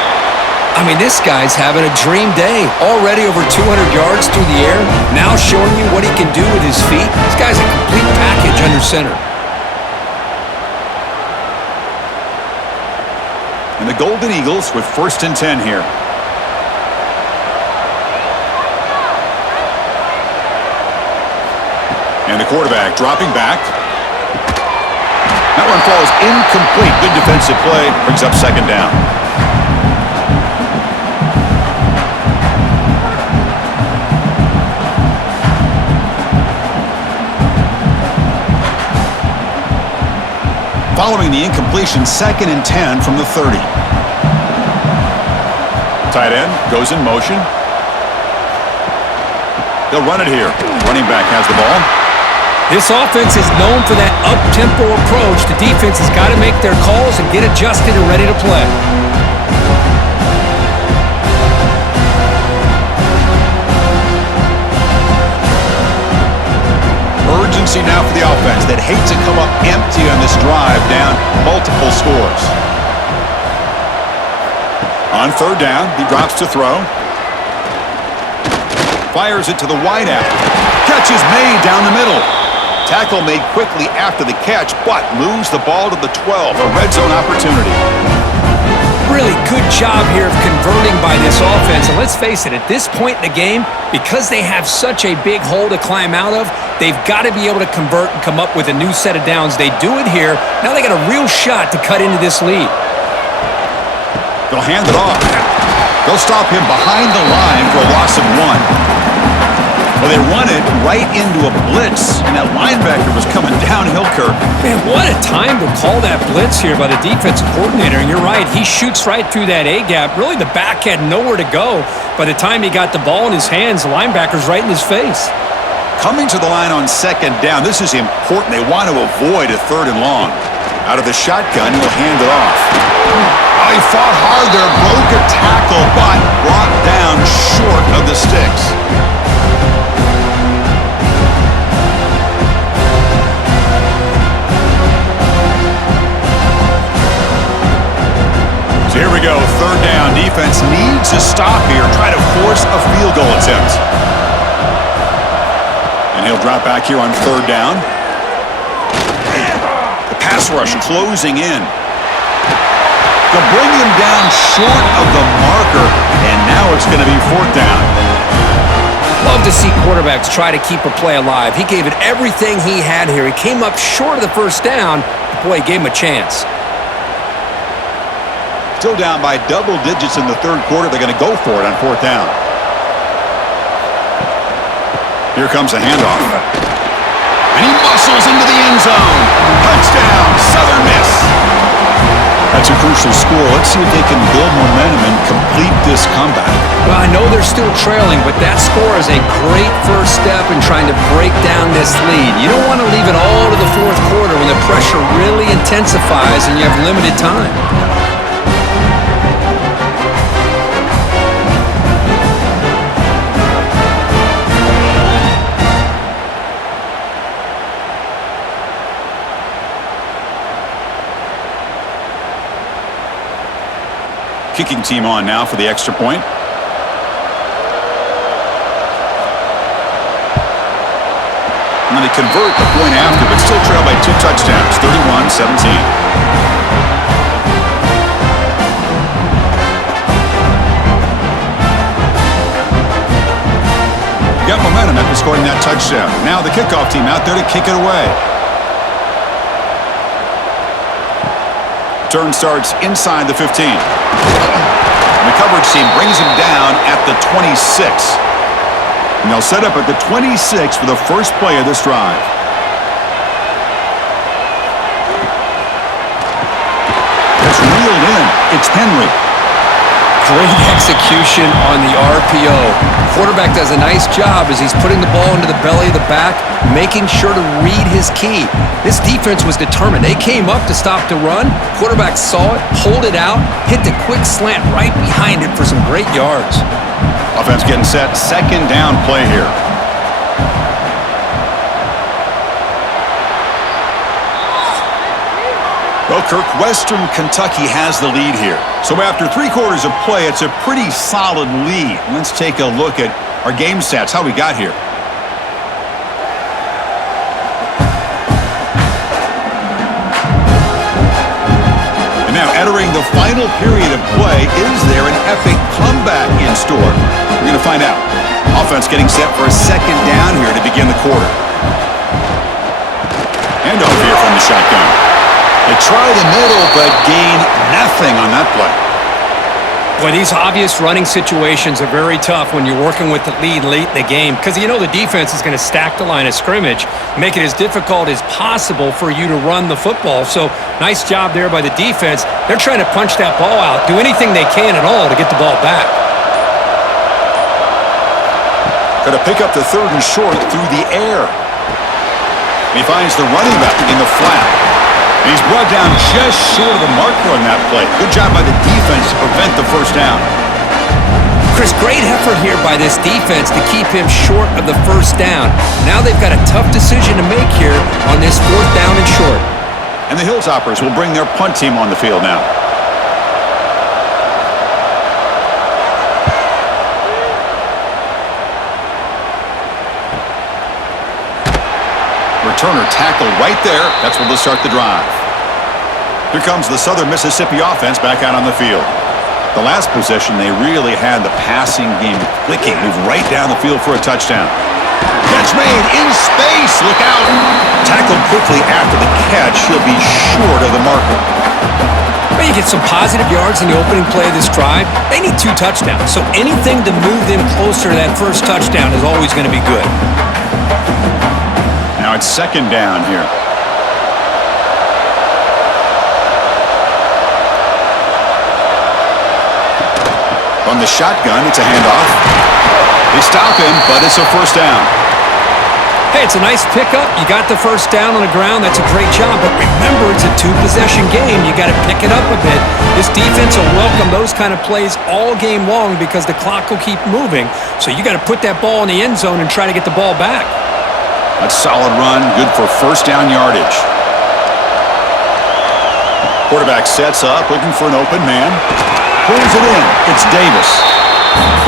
I mean, this guy's having a dream day. Already over 200 yards through the air. Now showing you what he can do with his feet. This guy's a complete package under center. And the Golden Eagles with 1st and 10 here. And the quarterback dropping back. That one falls incomplete. Good defensive play. Brings up 2nd down. Following the incompletion, 2nd and 10 from the 30. Tight end goes in motion. They'll run it here. Running back has the ball. This offense is known for that up-tempo approach. The defense has got to make their calls and get adjusted and ready to play. Urgency now for the offense that hates to come up empty on this drive down multiple scores. On 3rd down, he drops to throw. Fires it to the wideout. Catch is made down the middle. Tackle made quickly after the catch, but moves the ball to the 12, a red zone opportunity. Really good job here of converting by this offense. And let's face it, at this point in the game, because they have such a big hole to climb out of, they've got to be able to convert and come up with a new set of downs. They do it here. Now they got a real shot to cut into this lead. They'll hand it off. They'll stop him behind the line for a loss of 1. Well, they run it right into a blitz, and that linebacker was coming downhill, Kirk. Man, what a time to call that blitz here by the defensive coordinator. And you're right, he shoots right through that A-gap. Really, the back had nowhere to go. By the time he got the ball in his hands, the linebacker's right in his face. Coming to the line on 2nd down, this is important. They want to avoid a 3rd and long. Out of the shotgun, he'll hand it off. Oh, he fought hard there, broke a tackle, but brought down short of the sticks. So here we go, 3rd down. Defense needs to stop here, try to force a field goal attempt. And he'll drop back here on 3rd down. The pass rush closing in. They'll bring him down short of the marker, and now it's going to be 4th down. Love to see quarterbacks try to keep a play alive. He gave it everything he had here. He came up short of the 1st down. Boy, he gave him a chance. Still down by double digits in the 3rd quarter. They're going to go for it on 4th down. Here comes a handoff. And he muscles into the end zone. Touchdown, Southern Miss. That's a crucial score. Let's see if they can build momentum and complete this comeback. Well, I know they're still trailing, but that score is a great first step in trying to break down this lead. You don't want to leave it all to the 4th quarter when the pressure really intensifies and you have limited time. Kicking team on now for the extra point. And then they convert the point after, but still trail by 2 touchdowns, 31-17. Got momentum after scoring that touchdown. Now the kickoff team out there to kick it away. Return starts inside the 15. And the coverage team brings him down at the 26. And they'll set up at the 26 for the first play of this drive. It's reeled in. It's Henry. Great execution on the RPO. Quarterback does a nice job as he's putting the ball into the belly of the back, making sure to read his key. This defense was determined. They came up to stop the run. Quarterback saw it, pulled it out, hit the quick slant right behind it for some great yards. Offense getting set. Second down play here. Well, Kirk, Western Kentucky has the lead here. So after 3 quarters of play, it's a pretty solid lead. Let's take a look at our game stats, how we got here. And now entering the final period of play, is there an epic comeback in store? We're going to find out. Offense getting set for a second down here to begin the quarter. Handoff here from the shotgun. They try the middle, but gain nothing on that play. Well, these obvious running situations are very tough when you're working with the lead late in the game because you know the defense is going to stack the line of scrimmage, make it as difficult as possible for you to run the football. So, nice job there by the defense. They're trying to punch that ball out, do anything they can at all to get the ball back. Got to pick up the 3rd and short through the air. He finds the running back in the flat. He's brought down just short of the marker on that play. Good job by the defense to prevent the first down. Chris, great effort here by this defense to keep him short of the first down. Now they've got a tough decision to make here on this 4th down and short. And the Hilltoppers will bring their punt team on the field now. Returner tackled right there. That's where they'll start the drive. Here comes the Southern Mississippi offense back out on the field. The last possession, they really had the passing game clicking. Move right down the field for a touchdown. Catch made in space. Look out. Tackled quickly after the catch. He'll be short of the marker. Well, you get some positive yards in the opening play of this drive. They need 2 touchdowns, so anything to move them closer to that first touchdown is always going to be good. Now it's second down here. From the shotgun, it's a handoff. They stop him, but it's a first down. Hey, it's a nice pickup. You got the first down on the ground. That's a great job. But remember, it's a 2-possession game. You got to pick it up a bit. This defense will welcome those kind of plays all game long because the clock will keep moving. So you got to put that ball in the end zone and try to get the ball back. That's a solid run, good for first down yardage. Quarterback sets up, looking for an open man. Pulls it in. It's Davis.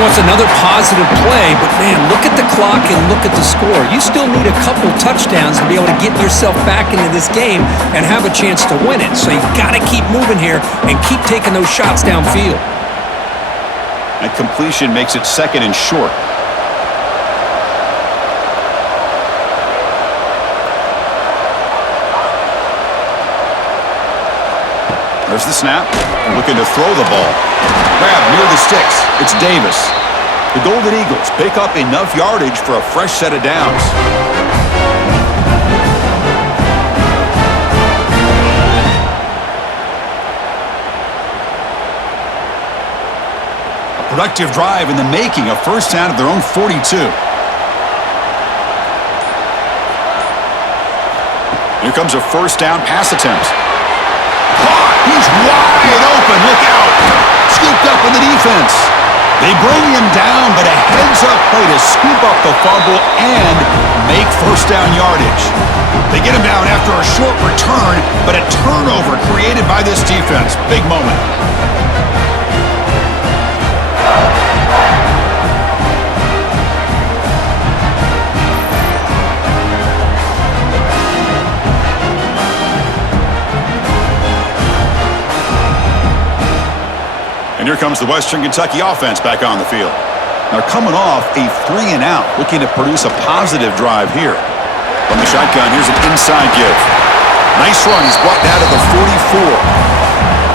Well, it's another positive play, but man, look at the clock and look at the score. You still need a couple touchdowns to be able to get yourself back into this game and have a chance to win it. So you've got to keep moving here and keep taking those shots downfield. That completion makes it second and short. There's the snap. Looking to throw the ball. Grab near the sticks. It's Davis. The Golden Eagles pick up enough yardage for a fresh set of downs. A productive drive in the making. A first down at their own 42. Here comes a first down pass attempt. He's wide open. Look out. Scooped up in the defense. They bring him down, but a heads-up play to scoop up the fumble and make first down yardage. They get him down after a short return, but a turnover created by this defense. Big moment. Here comes the Western Kentucky offense back on the field. They're coming off a 3-and-out, looking to produce a positive drive here. From the shotgun, here's an inside give. Nice run. He's brought down to the 44.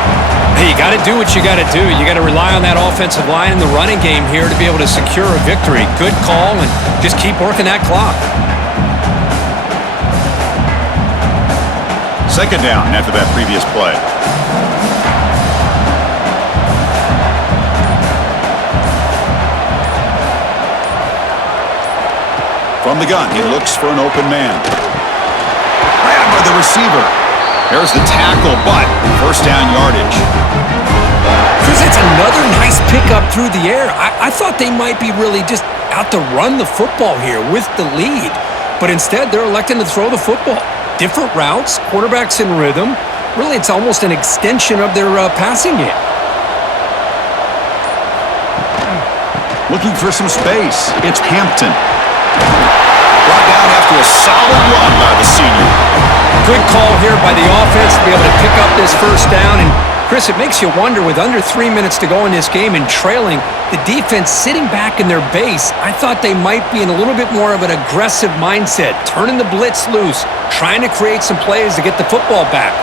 Hey, you got to do what you got to do. You got to rely on that offensive line in the running game here to be able to secure a victory. Good call, and just keep working that clock. Second down after that previous play. From the gun, he looks for an open man. Grabbed by the receiver. There's the tackle, but first down yardage. Chris, it's another nice pickup through the air. I thought they might be really just out to run the football here with the lead. But instead, they're electing to throw the football. Different routes, quarterbacks in rhythm. Really, it's almost an extension of their passing game. Looking for some space. It's Hampton. Brought down after a solid run by the senior. Good call here by the offense to be able to pick up this first down. And, Chris, it makes you wonder, with under 3 minutes to go in this game and trailing, the defense sitting back in their base, I thought they might be in a little bit more of an aggressive mindset, turning the blitz loose, trying to create some plays to get the football back.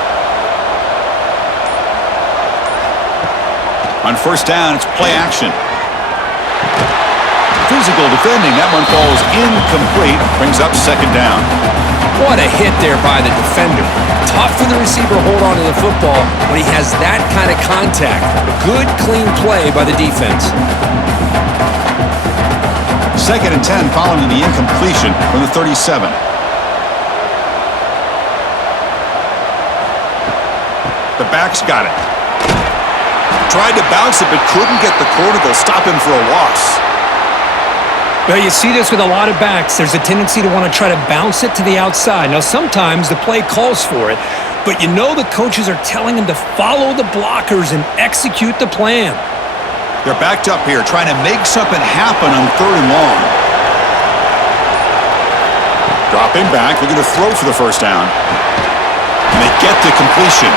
On first down, it's play action. Physical defending. That one falls incomplete. Brings up second down. What a hit there by the defender. Tough for the receiver to hold on to the football when he has that kind of contact. Good, clean play by the defense. Second and 10 following the incompletion from the 37. The back's got it. Tried to bounce it, but couldn't get the corner. They'll stop him for a loss. Well, you see this with a lot of backs. There's a tendency to want to try to bounce it to the outside. Now, sometimes the play calls for it, but you know the coaches are telling them to follow the blockers and execute the plan. They're backed up here, trying to make something happen on third and long. Dropping back, looking to throw for the first down. And they get the completion.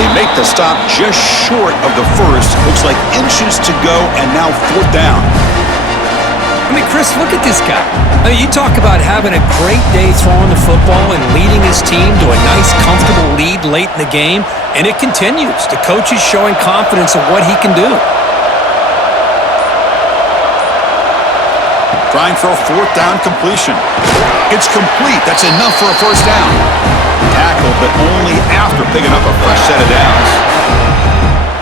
They make the stop just short of the first. Looks like inches to go, and now fourth down. I mean, Chris, look at this guy. I mean, you talk about having a great day throwing the football and leading his team to a nice, comfortable lead late in the game, and it continues. The coach is showing confidence of what he can do. Trying for a fourth down completion. It's complete. That's enough for a first down. Tackled, but only after picking up a fresh set of downs.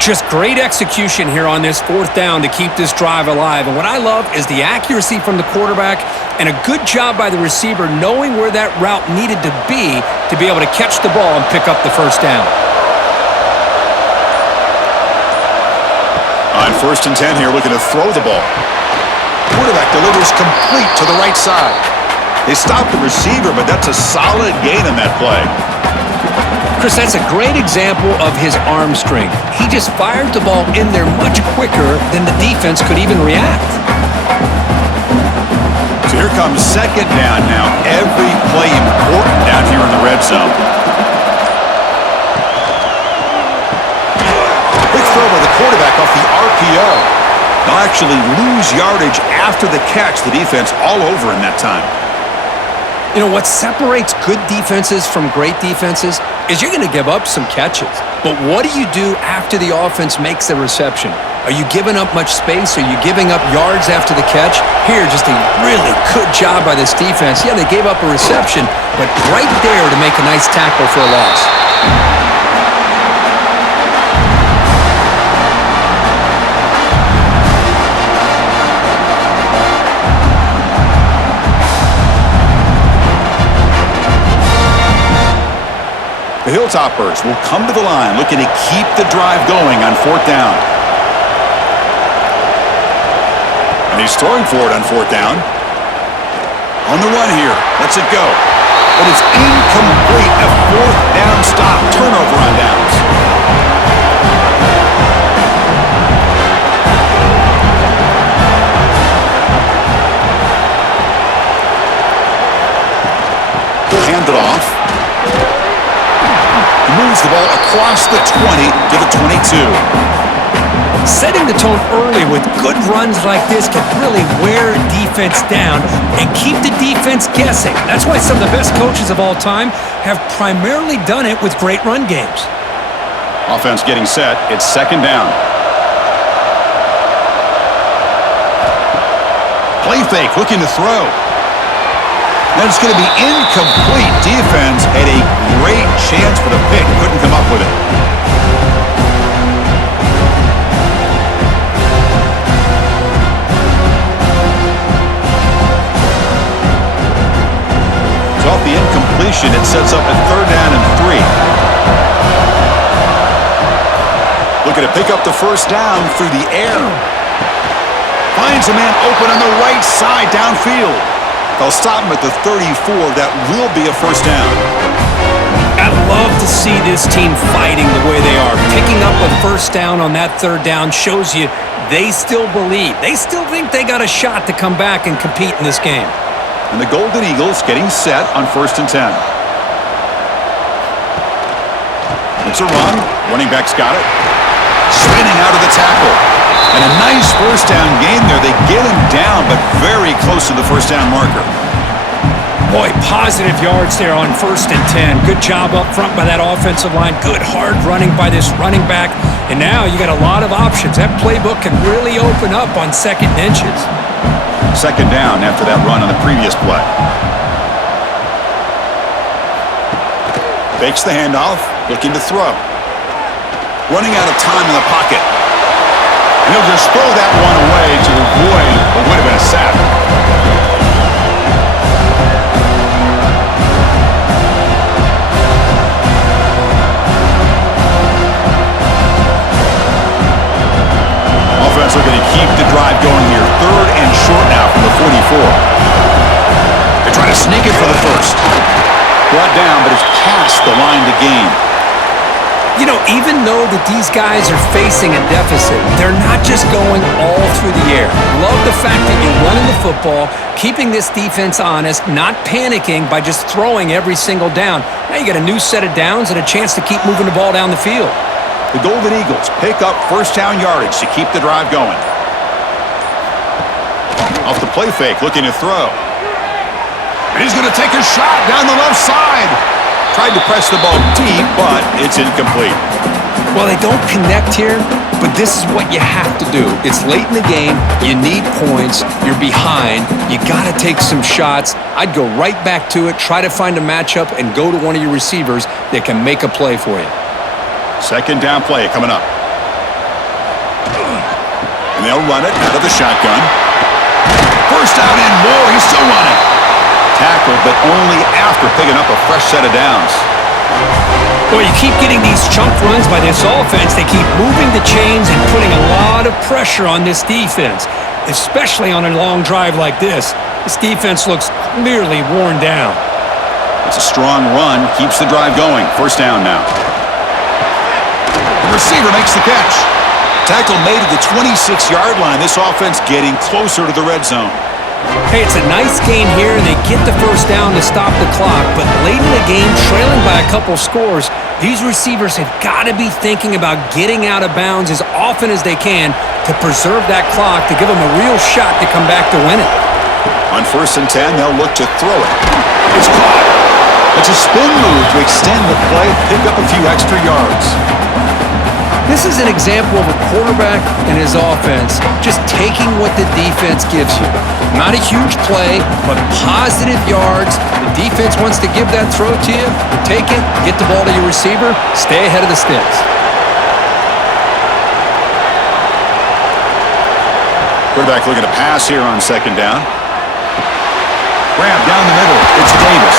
Just great execution here on this fourth down to keep this drive alive. And what I love is the accuracy from the quarterback and a good job by the receiver knowing where that route needed to be able to catch the ball and pick up the first down. On first and 10 here, looking to throw the ball. Quarterback delivers complete to the right side. They stop the receiver, but that's a solid gain in that play. Chris, that's a great example of his arm strength. He just fired the ball in there much quicker than the defense could even react. So here comes second down now. Every play important down here in the red zone. Quick throw by the quarterback off the RPO. They'll actually lose yardage after the catch. The defense all over in that time. You know, what separates good defenses from great defenses is you're going to give up some catches. But what do you do after the offense makes the reception? Are you giving up much space? Are you giving up yards after the catch? Here, just a really good job by this defense. Yeah, they gave up a reception, but right there to make a nice tackle for a loss. The Hilltoppers will come to the line looking to keep the drive going on fourth down. And he's throwing for it on fourth down. On the run here. Lets it go. But it's incomplete. A fourth down stop. Turnover on downs. He'll hand it off. Moves the ball across the 20 to the 22. Setting the tone early with good runs like this can really wear defense down and keep the defense guessing. That's why some of the best coaches of all time have primarily done it with great run games. Offense getting set. It's second down. Play fake, looking to throw. And it's going to be incomplete. Defense had a great chance for the pick. Couldn't come up with it. So off the incompletion, it sets up a third down and 3. Looking to pick up the first down through the air. Finds a man open on the right side downfield. They'll stop him at the 34. That will be a first down. I love to see this team fighting the way they are. Picking up a first down on that third down shows you they still believe. They still think they got a shot to come back and compete in this game. And the Golden Eagles getting set on 1st and 10. It's a run. Running back's got it. Spinning out of the tackle. And a nice first down game there. They get him down, but very close to the first down marker. Boy, positive yards there on 1st and 10. Good job up front by that offensive line. Good hard running by this running back. And now you got a lot of options. That playbook can really open up on 2nd and inches. Second down after that run on the previous play. Fakes the handoff, looking to throw. Running out of time in the pocket. And he'll just throw that one away to avoid what would have been a sack. Offense looking to keep the drive going here. 3rd and short now from the 44. They try to sneak it for the first. Brought down, but it's past the line to gain. You know, even though that these guys are facing a deficit, they're not just going all through the air. Love the fact that you're running the football, keeping this defense honest, not panicking by just throwing every single down. Now you got a new set of downs and a chance to keep moving the ball down the field. The Golden Eagles pick up first down yardage to keep the drive going. Off the play fake, looking to throw. And he's going to take a shot down the left side. Tried to press the ball deep, but it's incomplete. Well, they don't connect here, but this is what you have to do. It's late in the game. You need points. You're behind. You got to take some shots. I'd go right back to it, try to find a matchup, and go to one of your receivers that can make a play for you. Second down play coming up. And they'll run it out of the shotgun. First down and more. He's still running. Tackle, but only after picking up a fresh set of downs. Well, you keep getting these chunk runs by this offense. They keep moving the chains and putting a lot of pressure on this defense, especially on a long drive like this. This defense looks clearly worn down. It's a strong run, keeps the drive going. First down now. The receiver makes the catch. Tackle made at the 26-yard line. This offense getting closer to the red zone. Hey, it's a nice game here, and they get the first down to stop the clock. But late in the game, trailing by a couple scores, these receivers have got to be thinking about getting out of bounds as often as they can to preserve that clock, to give them a real shot to come back to win it. On 1st and 10, they'll look to throw it. It's caught. It's a spin move to extend the play, pick up a few extra yards. This is an example of a quarterback and his offense just taking what the defense gives you. Not a huge play, but positive yards. The defense wants to give that throw to you. Take it, get the ball to your receiver, stay ahead of the sticks. Quarterback looking to pass here on second down. Grab down the middle. It's Davis.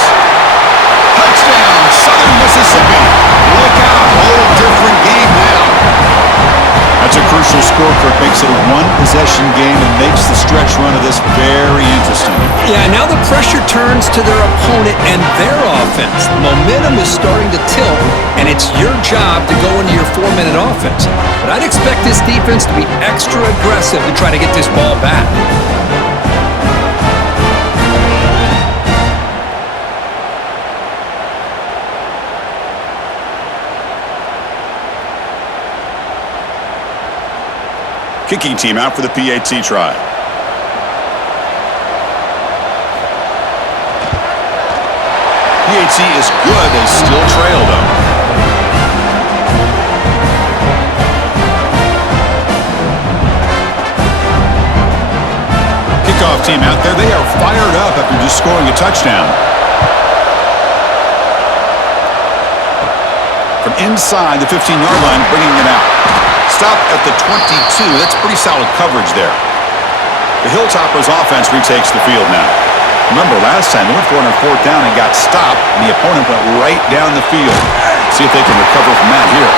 Touchdown, Southern Mississippi. Look out, a little different game now. That's a crucial score, Kirk. Makes it a one-possession game and makes the stretch run of this very interesting. Yeah, now the pressure turns to their opponent and their offense. The momentum is starting to tilt, and it's your job to go into your 4-minute offense. But I'd expect this defense to be extra aggressive to try to get this ball back. Kicking team out for the PAT try. PAT is good. They still trail, though. kickoff team out there, they are fired up after just scoring a touchdown. From inside the 15-yard line, bringing it out. Stop at the 22. That's pretty solid coverage there. The Hilltoppers offense retakes the field now. Remember, last time they went for it on 4th down and got stopped, and the opponent went right down the field. See if they can recover from that here.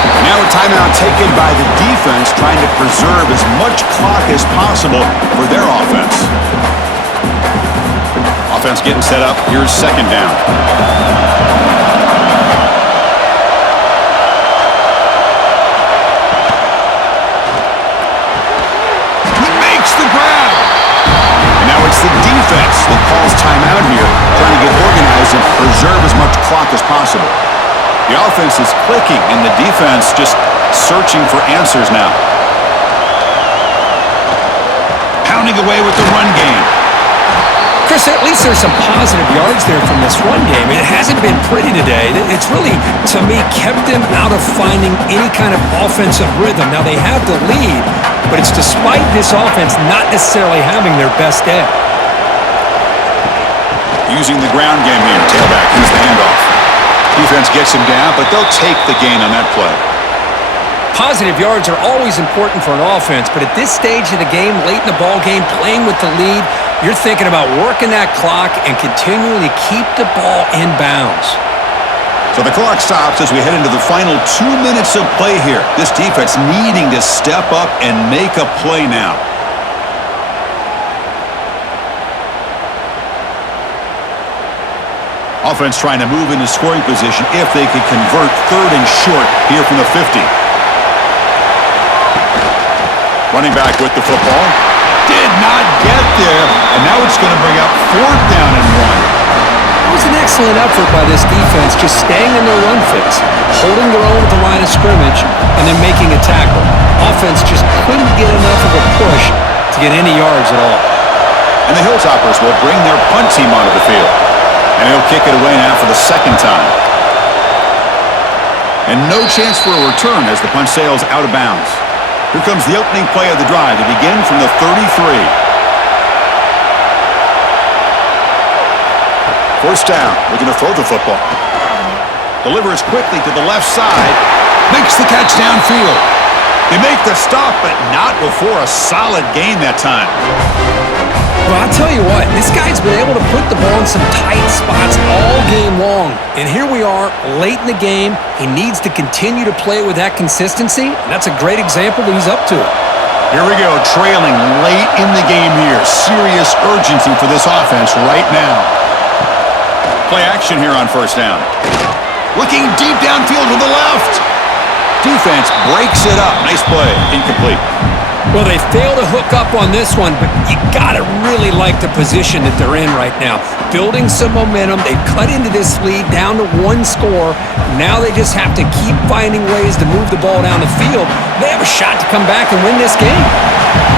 And now a timeout taken by the defense, trying to preserve as much clock as possible for their offense. Offense getting set up. Here's 2nd down. It's the defense that calls timeout here, trying to get organized and preserve as much clock as possible. The offense is clicking, and the defense just searching for answers now. Pounding away with the run game. Chris, at least there's some positive yards there from this run game. It hasn't been pretty today. It's really, to me, kept them out of finding any kind of offensive rhythm. Now, they have the lead, but it's despite this offense not necessarily having their best day. Using the ground game here. Tailback, here's the handoff. Defense gets him down, but they'll take the gain on that play. Positive yards are always important for an offense, but at this stage of the game, late in the ball game, playing with the lead, you're thinking about working that clock and continuing to keep the ball in bounds. So the clock stops as we head into the final 2 minutes of play here. This defense needing to step up and make a play now. Offense trying to move into scoring position if they could convert 3rd and short here from the 50. Running back with the football. Did not get there, and now it's going to bring up 4th down and 1. It was an excellent effort by this defense, just staying in their run fix, holding their own at the line of scrimmage, and then making a tackle. Offense just couldn't get enough of a push to get any yards at all. And the Hilltoppers will bring their punt team onto the field. And he'll kick it away now for the 2nd time. And no chance for a return as the punt sails out of bounds. Here comes the opening play of the drive to begin from the 33. 1st down, looking to throw the football. Delivers quickly to the left side. Makes the catch downfield. They make the stop, but not before a solid gain that time. Well, I'll tell you what, this guy's been able to put the ball in some tight spots all game long. And here we are, late in the game. He needs to continue to play with that consistency. And that's a great example that he's up to it. Here we go, trailing late in the game here. Serious urgency for this offense right now. Play action here on 1st down. Looking deep downfield to the left. Defense breaks it up. Nice play. Incomplete. Well, they fail to hook up on this one, but you got to really like the position that they're in right now. Building some momentum. They've cut into this lead down to 1 score. Now they just have to keep finding ways to move the ball down the field. They have a shot to come back and win this game.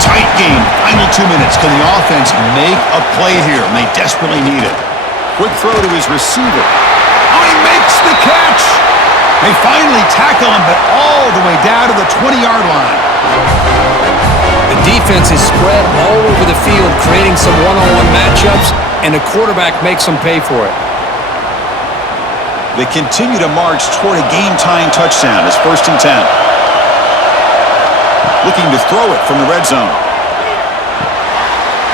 Tight game. Final 2 minutes. Can the offense make a play here? And they desperately need it. Quick throw to his receiver. Oh, he makes the catch. They finally tackle him, but all the way down to the 20-yard line. The defense is spread all over the field, creating some one-on-one matchups, and the quarterback makes them pay for it. They continue to march toward a game-tying touchdown. It's 1st and 10. Looking to throw it from the red zone.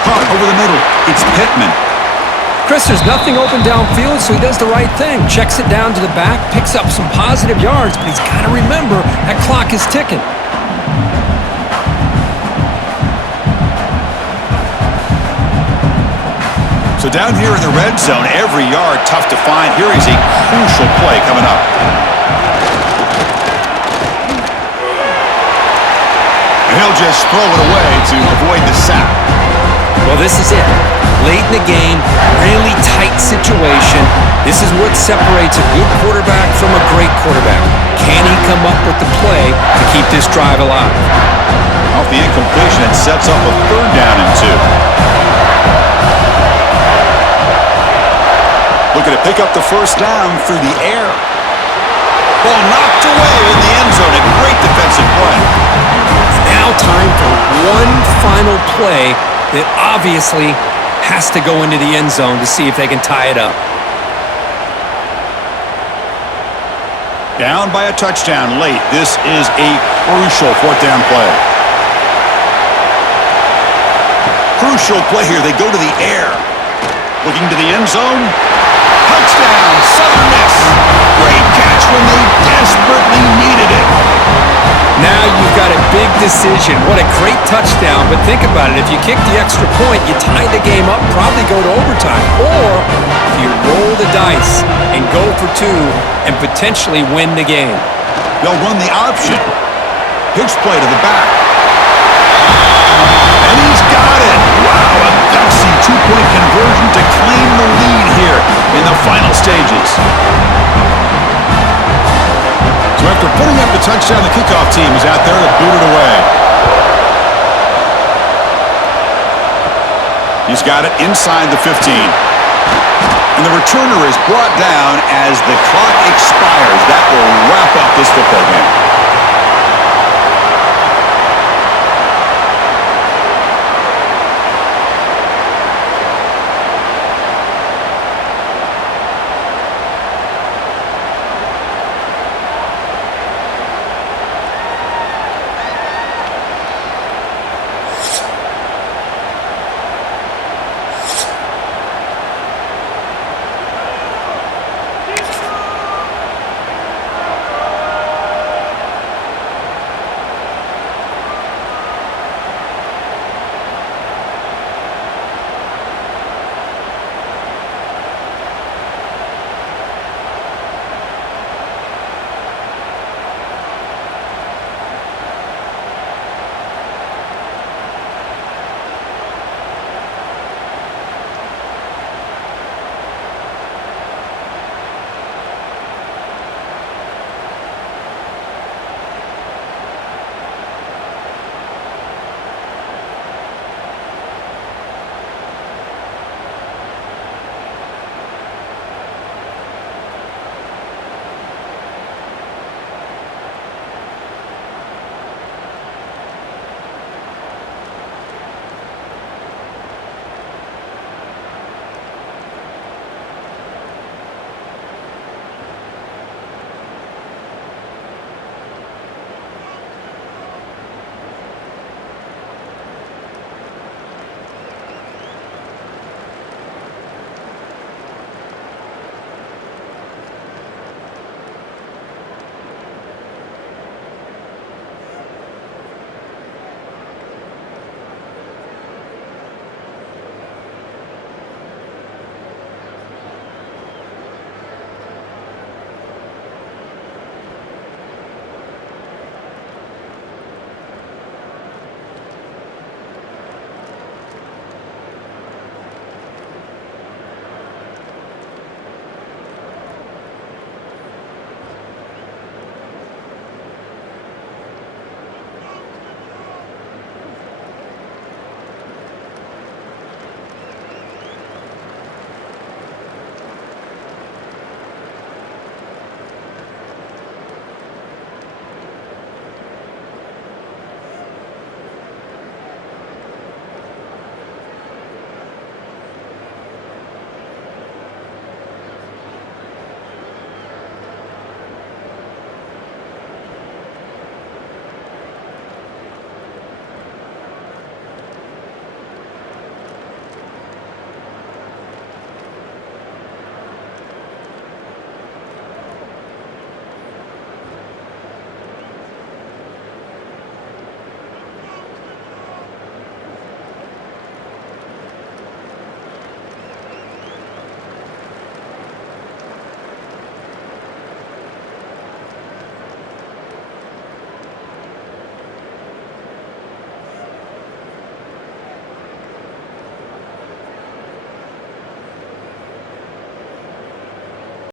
Pump over the middle. It's Pittman. Chris, there's nothing open downfield, so he does the right thing. Checks it down to the back, picks up some positive yards, but he's got to remember that clock is ticking. So down here in the red zone, every yard tough to find. Here is a crucial play coming up. And he'll just throw it away to avoid the sack. Well, this is it. Late in the game, really tight situation. This is what separates a good quarterback from a great quarterback. Can he come up with the play to keep this drive alive? Off the incompletion, it sets up a 3rd down and 2. Looking to pick up the 1st down through the air. Ball knocked away in the end zone. A great defensive play. Now time for one final play that obviously has to go into the end zone to see if they can tie it up. Down by a touchdown late. This is a crucial fourth down play. Crucial play here. They go to the air. Looking to the end zone. Touchdown, Southern Miss. Great catch when they desperately needed it. Now you've got a big decision. What a great touchdown, but think about it. If you kick the extra point, you tie the game up, probably go to overtime. Or if you roll the dice and go for two and potentially win the game. They'll run the option. Pitch play to the back. And he's got it. Wow, a gutsy two-point conversion to claim the lead here in the final stages. So after putting up the touchdown, the kickoff team is out there to boot it away. He's got it inside the 15. And the returner is brought down as the clock